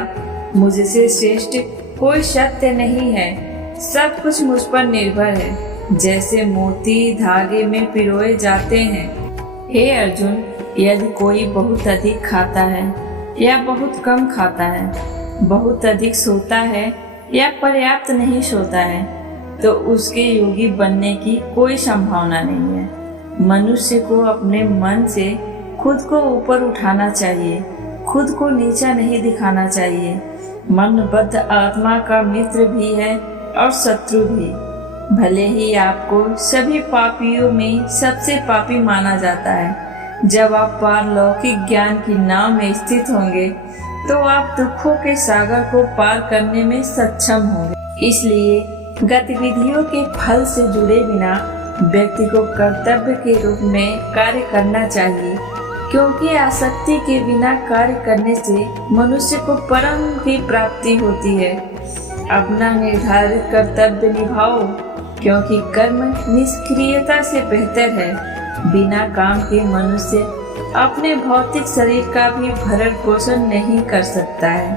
मुझसे श्रेष्ठ कोई सत्य नहीं है। सब कुछ मुझ पर निर्भर है, जैसे मोती धागे में पिरोए जाते हैं। हे अर्जुन, यदि कोई बहुत अधिक खाता है या बहुत कम खाता है, बहुत अधिक सोता है या पर्याप्त नहीं सोता है, तो उसके योगी बनने की कोई संभावना नहीं है। मनुष्य को अपने मन से खुद को ऊपर उठाना चाहिए, खुद को नीचा नहीं दिखाना चाहिए। मनबद्ध आत्मा का मित्र भी है और शत्रु भी। भले ही आपको सभी पापियों में सबसे पापी माना जाता है, जब आप पारलौकिक ज्ञान की नाव में स्थित होंगे तो आप दुखों के सागर को पार करने में सक्षम होंगे। इसलिए गतिविधियों के फल से जुड़े बिना व्यक्ति को कर्तव्य के रूप में कार्य करना चाहिए, क्योंकि आसक्ति के बिना कार्य करने से मनुष्य को परम की प्राप्ति होती है। अपना निर्धारित कर्तव्य निभाओ, क्योंकि कर्म निष्क्रियता से बेहतर है। बिना काम के मनुष्य अपने भौतिक शरीर का भी भरण पोषण नहीं कर सकता है।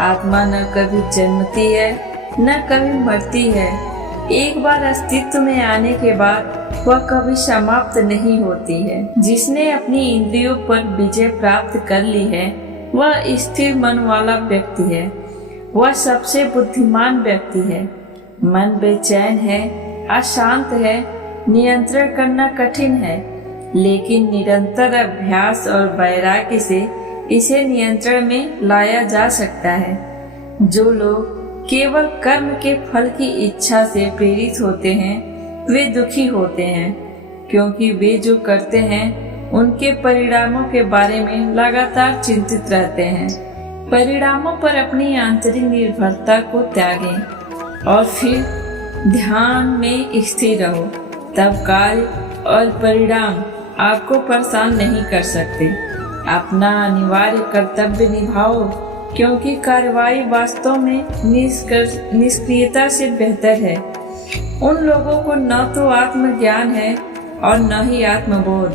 आत्मा न कभी जन्मती है न कभी मरती है। एक बार अस्तित्व में आने के बाद वह कभी समाप्त नहीं होती है। जिसने अपनी इंद्रियों पर विजय प्राप्त कर ली है, वह स्थिर मन वाला व्यक्ति है। वह सबसे बुद्धिमान व्यक्ति है। मन बेचैन है, अशांत है, नियंत्रण करना कठिन है, लेकिन निरंतर अभ्यास और वैराग्य से इसे नियंत्रण में लाया जा सकता है। जो लोग केवल कर्म के फल की इच्छा से प्रेरित होते हैं, वे दुखी होते हैं, क्योंकि वे जो करते हैं उनके परिणामों के बारे में लगातार चिंतित रहते हैं। परिणामों पर अपनी आंतरिक निर्भरता को त्यागें और फिर ध्यान में स्थिर रहो, तब कार्य और परिणाम आपको परेशान नहीं कर सकते। अपना अनिवार्य कर्तव्य निभाओ, क्योंकि कार्रवाई वास्तव में निष्क्रियता से बेहतर है। उन लोगों को न तो आत्मज्ञान है और न ही आत्मबोध,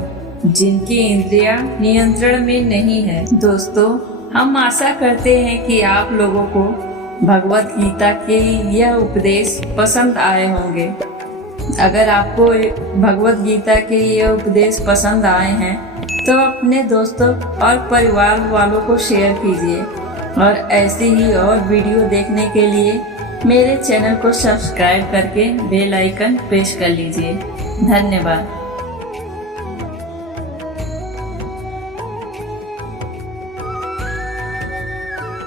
जिनकी इंद्रियां नियंत्रण में नहीं है। दोस्तों, हम आशा करते हैं कि आप लोगों को भगवत गीता के यह उपदेश पसंद आए होंगे। अगर आपको भगवत गीता के ये उपदेश पसंद आए हैं तो अपने दोस्तों और परिवार वालों को शेयर कीजिए और ऐसी ही और वीडियो देखने के लिए मेरे चैनल को सब्सक्राइब करके बेल आइकन प्रेस कर लीजिए। धन्यवाद।